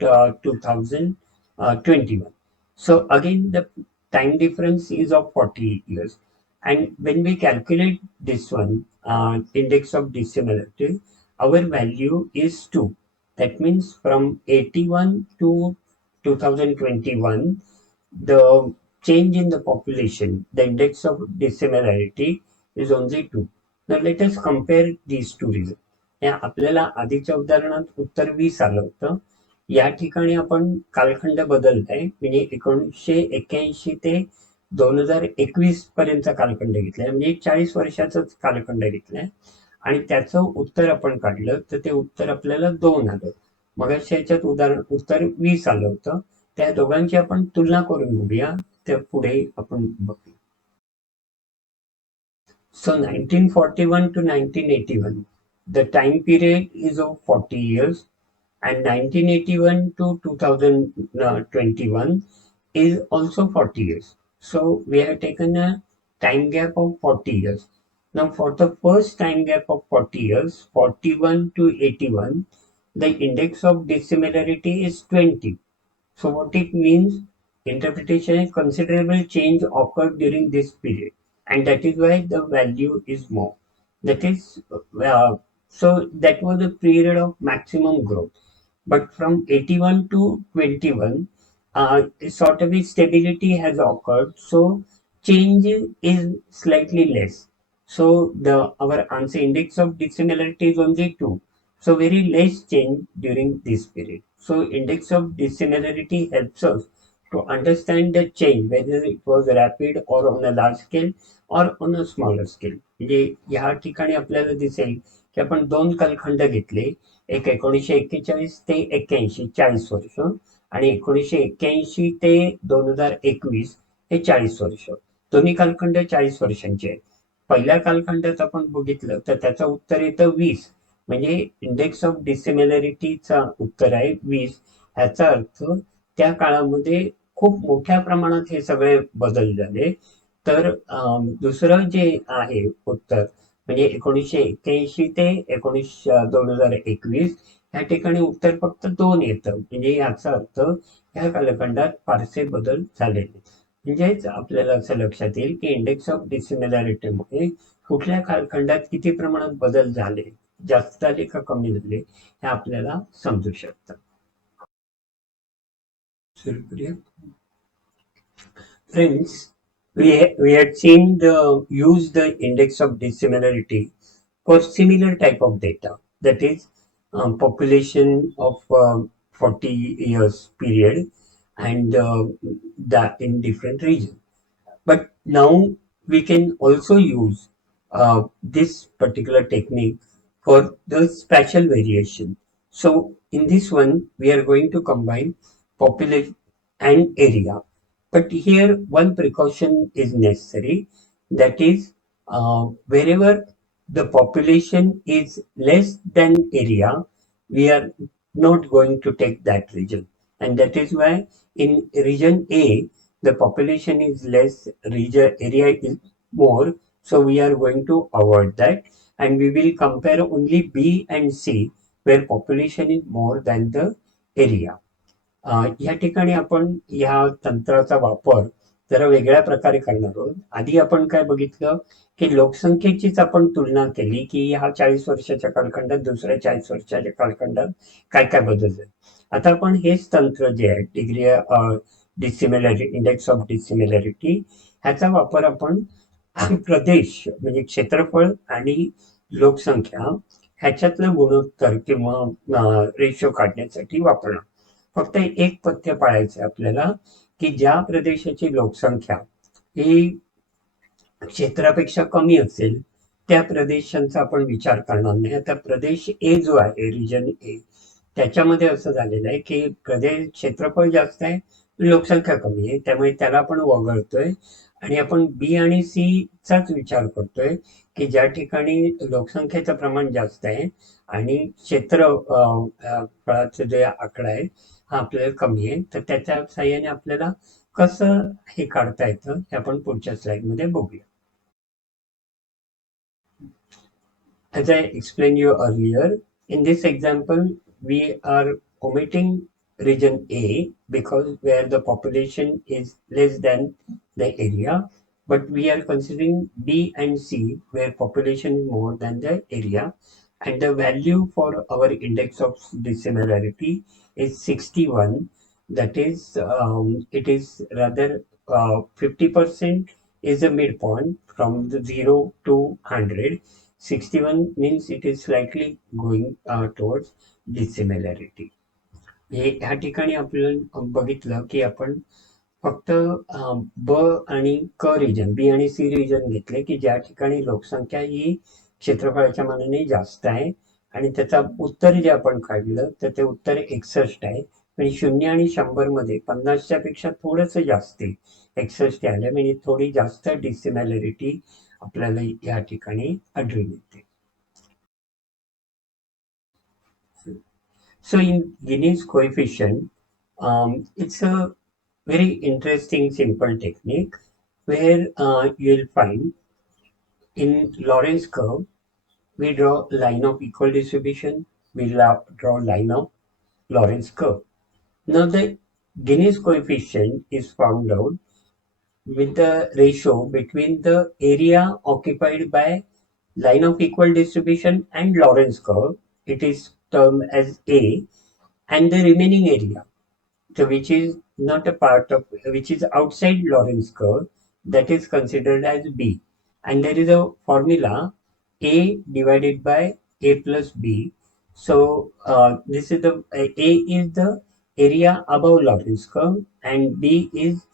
2021. So again, the time difference is of 40 years. And when we calculate this one, index of dissimilarity, our value is 2. That means from 81 to 2021, the change in the population, the index of dissimilarity is only 2. Now let us compare these two results. या आपल्याला आधीच्या उदाहरणात उत्तर 20 आलं होतं. या ठिकाणी आपण कालखंड बदललाय, म्हणजे 1981 ते 2021 पर्यंतचा कालखंड घेतलाय, म्हणजे 40 वर्षाचाच कालखंड घेतलाय. आणि त्याचं उत्तर आपण काढलं तर ते उत्तर आपल्याला 2 आलं. मगाशी याच्यात उत्तर 20 आलं होतं. त्या दोघांची आपण तुलना करून बघूया, त्या पुढे आपण बघूया. So 1941 to 1981, the time period is of 40 years, and 1981 to 2021 is also 40 years. So we have taken a time gap of 40 years. Now for the first time gap of 40 years, 41 to 81, the index of dissimilarity is 20. So what it means, interpretation is considerable change occurred during this period, and that is why the value is more. That is, so that was a period of maximum growth. But from 81 to 21, sort of a stability has occurred. So change is slightly less. So the our answer index of dissimilarity is only 2. So very less change during this period. So index of dissimilarity helps us to understand the change, whether it was rapid or on a large scale or on a smaller scale. म्हणजे या ठिकाणी आपल्याला दिसेल की आपण दोन कालखंड घेतले, एक 1941 ते 81 40 वर्ष, आणि 1981 ते 2021 हे 40 वर्ष. दोन्ही कालखंड 40 वर्षांचे आहेत. पहिल्या कालखंडात आपण बघितलं तर त्याचं उत्तर येतं 20. म्हणजे इंडेक्स ऑफ डिसिमिलॅरिटीचा उत्तर आहे 20. ह्याचा अर्थ त्या काळामध्ये खूप मोठ्या प्रमाणात हे सगळे बदल झाले. तर दुसरं जे आहे उत्तर, म्हणजे 1981 ते 2021, या ठिकाणी उत्तर फक्त 2 येतं. म्हणजे याचा अर्थ या कालखंडात फारसे बदल झालेले. म्हणजेच आपल्याला असं लक्षात येईल की इंडेक्स ऑफ डिसिमिलॅरिटीमुळे कुठल्या कालखंडात किती प्रमाणात बदल झाले, जास्त झाले का कमी झाले, हे आपल्याला समजू शकतं. Friends, we had seen use the index of dissimilarity for similar type of data, that is population of 40 years period, and that in different regions. But now we can also use this particular technique for the spatial variation. So in this one, we are going to combine population and area. But here one precaution is necessary, that is, wherever the population is less than area, we are not going to take that region. And that is why in region A, the population is less, region area is more, so we are going to avoid that. and we will compare only B and C where population is more than the area. या ठिकाणी आपण या तंत्राचा वापर जरा वेगळ्या प्रकारे करणार आहोत. आधी आपण काय बघितलं की लोकसंख्येचीच आपण तुलना केली की ह्या 40 वर्षाच्या कालखंडात दुसऱ्या 40 वर्षाच्या कालखंडात काय काय बदल झाले. आता आपण हेच तंत्र जे आहे डिग्री डिसिमिलॅरिटी इंडेक्स ऑफ डिसिमिलॅरिटी ह्याचा वापर आपण प्रदेश म्हणजे क्षेत्रफळ आणि लोकसंख्या ह्याच्यातलं गुणोत्तर किंवा रेशो काढण्यासाठी वापरणार. फक्त एक पथ्य पाळायचं आपल्याला की ज्या प्रदेशाची लोकसंख्या ही क्षेत्रापेक्षा कमी असेल त्या प्रदेशांचा आपण विचार करणार नाही. आता प्रदेश ए जो आहे रिजन ए त्याच्यामध्ये असं झालेलं आहे की प्रदेश क्षेत्रफळ जास्त आहे लोकसंख्या कमी आहे त्यामुळे त्याला आपण वगळतोय आणि आपण बी आणि सी चाच विचार करतोय की ज्या ठिकाणी लोकसंख्येचं प्रमाण जास्त आहे आणि फळाचा जे आकडा आहे हा आपल्याला कमी आहे तर त्याच्या साह्याने आपल्याला कसं हे काढता येतं हे आपण पुढच्या स्लाइडमध्ये बघूया. As I explained you earlier, in this example, we are omitting region A because where the population is less than the area, but we are considering B and C where population is more than the area. And the value for our index of dissimilarity is 61. That is, it is rather 50% is a midpoint from the 0 to 100. 61 means it is slightly going towards dissimilarity. हे ह्या ठिकाणी आपल्याला बघितलं की आपण फक्त ब आणि क रिजन बी आणि सी रिजन घेतले की ज्या ठिकाणी लोकसंख्या ही क्षेत्रफळाच्या मानाने जास्त आहे आणि त्याचा उत्तर जे आपण काढलं तर ते उत्तर 61 आहे. आणि 0 आणि 100 मध्ये 50च्या पेक्षा थोडंसं जास्त 61 आले म्हणजे थोडी जास्त डिसिमिलॅरिटी आपल्याला या ठिकाणी आढळून येते. So in Gini's coefficient, it's a very interesting simple technique where you'll find in Lorenz curve, we draw line of equal distribution, we draw line of Lorenz curve. Now the Gini's coefficient is found out with the ratio between the area occupied by line of equal distribution and Lorenz curve. It is termed as A, and the remaining area, so which is not a part of, which is outside Lorenz curve, that is considered as B. And there is a formula A divided by A plus B. So this is the A is the area above Lorenz curve and B is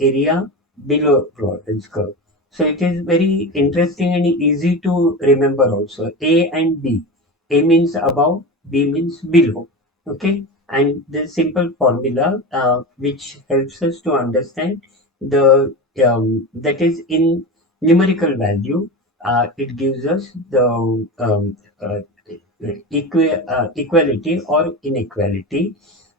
area below Lorenz curve. So it is very interesting and easy to remember also. A and B. A means above, B means below. Okay, and the simple formula which helps us to understand the that is in numerical value. It gives us the equality or inequality,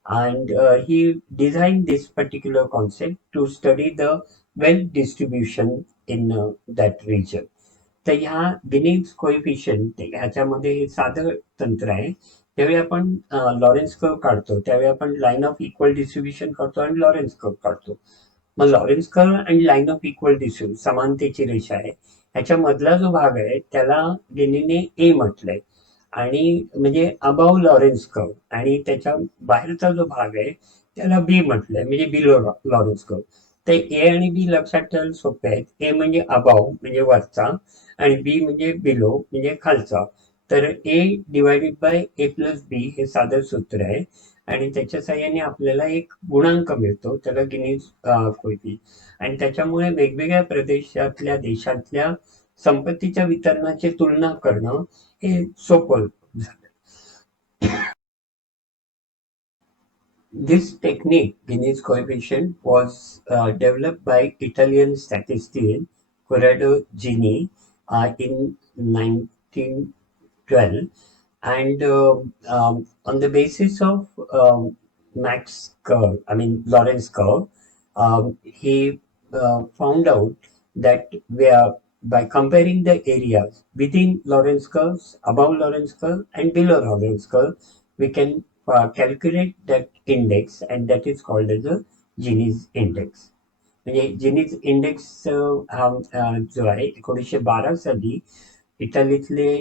and he designed this particular concept to study the wealth distribution in that region. तर ह्या Guinness coefficient ह्याच्यामध्ये हे साधं तंत्र आहे. त्यावेळी आपण Lawrence curve काढतो त्यावेळी आपण लाईन ऑफ इक्वल डिस्ट्रीब्युशन करतो आणि लॉरेन्स कर्व काढतो. मग लॉरेन्स कर्व आणि लाईन ऑफ इक्वल डिस्ट्रीब्युशन समानतेची रेषा आहे ह्याच्या मधला जो भाग आहे त्याला गिनीने ए म्हटलंय आणि म्हणजे अबाव लॉरेन्स कर्व आणि त्याच्या बाहेरचा जो भाग आहे त्याला बी म्हटलंय म्हणजे बिलो लॉरेन्स कर्व. तर ए आणि बी लक्षात ठेवायला सोपे आहेत. ए म्हणजे अबाव म्हणजे वरचा आणि बी म्हणजे बिलो म्हणजे खालचा. तर A divided by A plus B हे साधं सूत्र आहे आणि त्याच्या साह्याने आपल्याला एक गुणांक मिळतो त्याला गिनीज कोएफिशियंट आणि त्याच्यामुळे वेगवेगळ्या प्रदेशातल्या देशातल्या संपत्तीच्या वितरणाची तुलना करणं हे सोपं झालं. This technique, Gini's coefficient, was developed by Italian statistician Corrado Gini in 1912, and on the basis of Max curve, I mean Lorentz curve, he found out that by comparing the areas within Lorenz curves, above Lorenz curve, and below Lorenz curve, we can calculate that index, and that is called as a Gini's index. म्हणजे जिनीज इंडेक्स हा जो आहे 1912 साली इटलीतले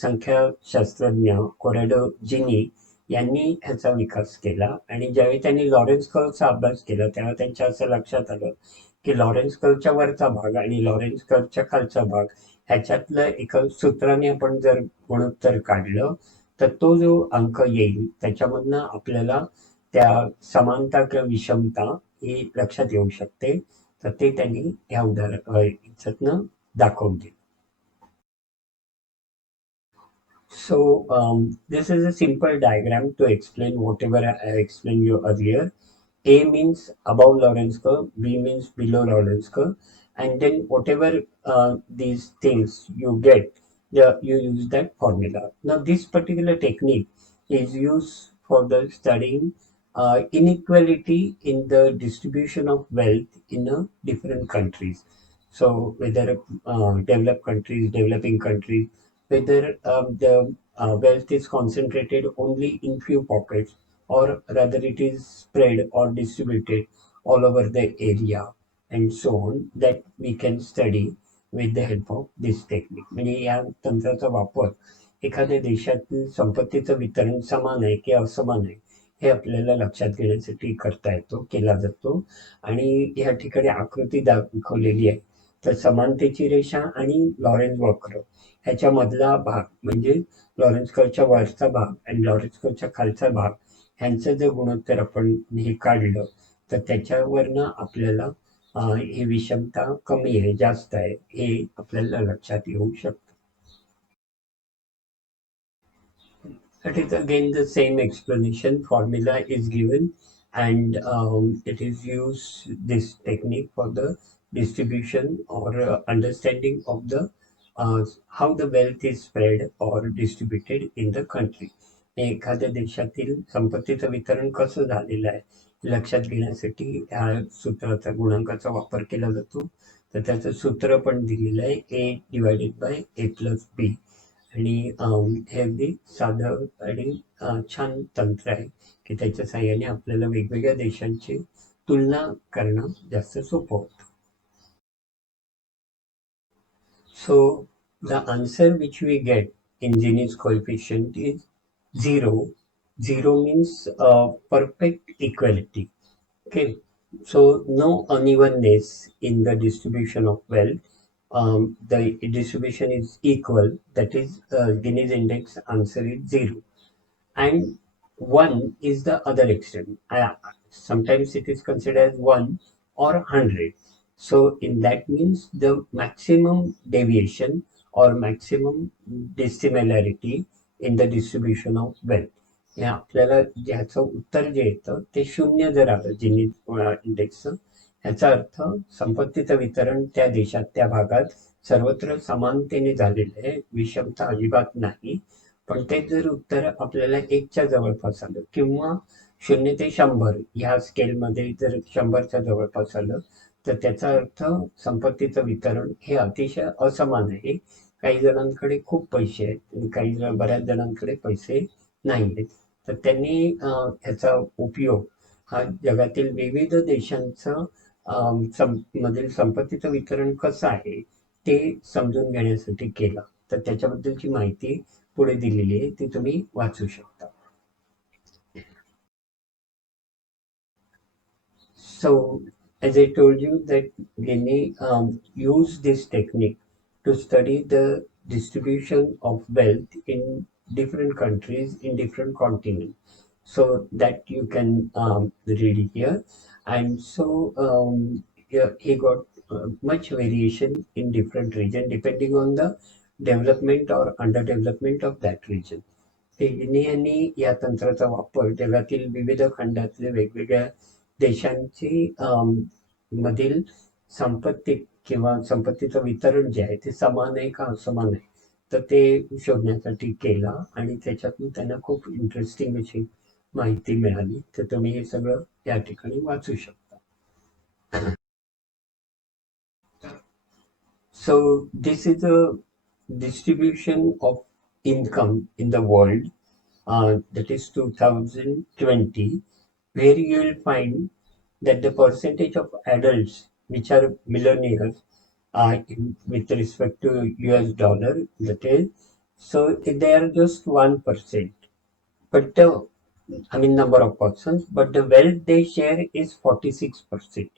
संख्याशास्त्रज्ञ कोरॅडो जिनी यांनी ह्याचा विकास केला आणि ज्यावेळी त्यांनी लॉरेन्स कर्वचा अभ्यास केला तेव्हा त्यांच्या असं लक्षात आलं की लॉरेन्स कर्वच्या वरचा भाग आणि लॉरेन्स कर्वच्या खालचा भाग ह्याच्यातलं एका सूत्राने आपण जर गुणोत्तर काढलं तर तो जो अंक येईल त्याच्यामधनं आपल्याला त्या समानता किंवा विषमता ही लक्षात येऊ शकते. तर ते त्यांनी ह्या ह्याच्यातनं दाखवून दिलं. So this is a simple diagram to explain whatever I explained you earlier. A means above Lorentz curve, B means below Lorentz curve, and then whatever these things you get, you use that formula. Now this particular technique is used for the studying inequality in the distribution of wealth in different countries. So whether developed countries, developing countries, whether the wealth is concentrated only in few pockets or rather it is spread or distributed all over the area and so on, that we can study with the help of this technique. म्हणजे या तंत्राचा वापर एखाद्या देशातील संपत्तीचं वितरण समान आहे की असमान आहे हे आपल्याला लक्षात घेण्यासाठी करता येतो, केला जातो. आणि या ठिकाणी आकृती दाखवलेली आहे. तर समानतेची रेषा आणि लॉरेन्झ वक्र ह्याच्यामधला भाग म्हणजे लॉरेन्झ कर्वच्या वरचा भाग आणि लॉरेन्झ कर्वच्या खालचा भाग ह्यांचं जर गुणोत्तर आपण हे काढलं तर त्याच्यावरनं आपल्याला ही विषमता कमी आहे जास्त आहे हे आपल्याला लक्षात येऊ शकतं. It is again the same explanation. Formula is given, and it is used this technique for the distribution or understanding of the how the wealth is spread or distributed in the country. एखाद्या देशातील संपत्तीचं वितरण कसं झालेलं आहे लक्षात घेण्यासाठी ह्या सूत्राचा गुणांकाचा वापर केला जातो. तर त्याचं सूत्र पण दिलेलं आहे A divided by A plus B. आणि हे अगदी साधं आणि छान तंत्र आहे की त्याच्या साहाय्याने आपल्याला वेगवेगळ्या देशांची तुलना करणं जास्त सोपं होतं. So the answer which we get in Gini's coefficient is 0. 0 means perfect equality. Okay, so no unevenness in the distribution of wealth. The distribution is equal. That is, Gini's index answer is 0. And 1 is the other extreme. Sometimes it is considered as 1 or 100. So in that means the maximum deviation or maximum dissimilarity in the distribution of wealth. हे आपल्याला ज्याचं उत्तर जे येतं ते 0 जर आलं जिनी इंडेक्सचं ह्याचा अर्थ संपत्तीचं वितरण त्या देशात त्या भागात सर्वत्र समानतेने झालेलं आहे, विषमता अजिबात नाही. पण तेच जर उत्तर आपल्याला 1च्या जवळपास आलं किंवा 0 ते 100 ह्या स्केलमध्ये जर 100च्या जवळपास आलं तर त्याचा अर्थ संपत्तीचं वितरण हे अतिशय असमान आहे. काही जणांकडे खूप पैसे आहेत आणि बऱ्याच जणांकडे पैसे नाही आहेत. तर त्यांनी ह्याचा उपयोग हा जगातील विविध देशांचं मधील संपत्तीचं वितरण कसं आहे ते समजून घेण्यासाठी केला. तर त्याच्याबद्दलची माहिती पुढे दिलेली आहे ती तुम्ही वाचू शकता. So as I told you that Guinea used this technique to study the distribution of wealth in different countries in different continents. So that you can read here. And so yeah, he got much variation in different region depending on the development or underdevelopment of that region. गिनी यांनी या तंत्राचा वापर जगातील विविध खंडातले वेगवेगळ्या देशांची मधील संपत्ती किंवा संपत्तीचं वितरण जे आहे ते समान आहे का असमान आहे तर ते शोधण्यासाठी केला आणि त्याच्यातून त्यांना खूप इंटरेस्टिंग अशी माहिती मिळाली. तर तुम्ही हे सगळं या ठिकाणी वाचू शकता. So this is a distribution of income in the world, that is 2020, where you will find that the percentage of adults which are millionaires with respect to US dollar, that is, so they are just 1%. But number of persons, but the wealth they share is 46%,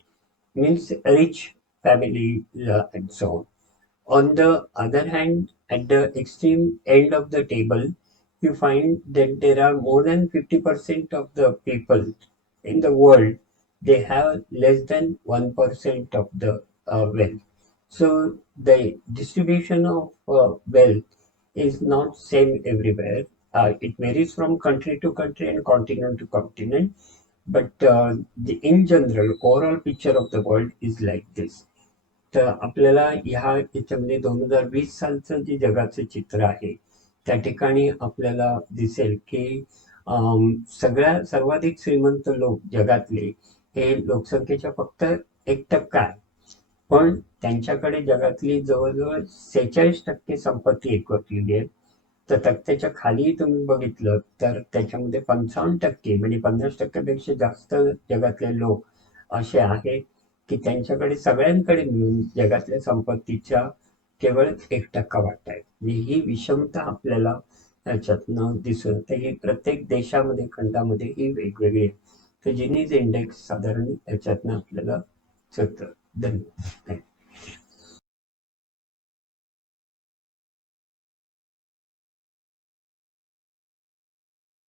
means rich family and so on. On the other hand, at the extreme end of the table, you find that there are more than 50% of the people in the world, they have less than 1% of the wealth. So the distribution of wealth is not same everywhere. It varies from country to country and continent to continent. But in general, overall picture of the world is like this. तर आपल्याला ह्या याच्यामध्ये 2020 सालचं जे जगाचं चित्र आहे, त्या ठिकाणी आपल्याला दिसेल की सर्वाधिक श्रीमंत लोक जगातले हे लोकसंख्येच्या फक्त 1% आहे. पण त्यांच्याकडे जगातली जवळजवळ 46% संपत्ती एकवटलेली आहे. तर तक्त्याच्या खाली तुम्ही बघितलं तर त्याच्यामध्ये 55% म्हणजे 50% पेक्षा जास्त जगातले लोक असे आहेत की त्यांच्याकडे सगळ्यांकडे मिळून जगातल्या संपत्तीच्या केवळ 1% वाटा आहे. म्हणजे ही विषमता आपल्याला याच्यातनं दिसून येते. ही प्रत्येक देशामध्ये खंडामध्ये ही वेगवेगळी आहे. तर जिनीज इंडेक्स साधारण याच्यातनं आपल्याला कळतं. धन्यवाद.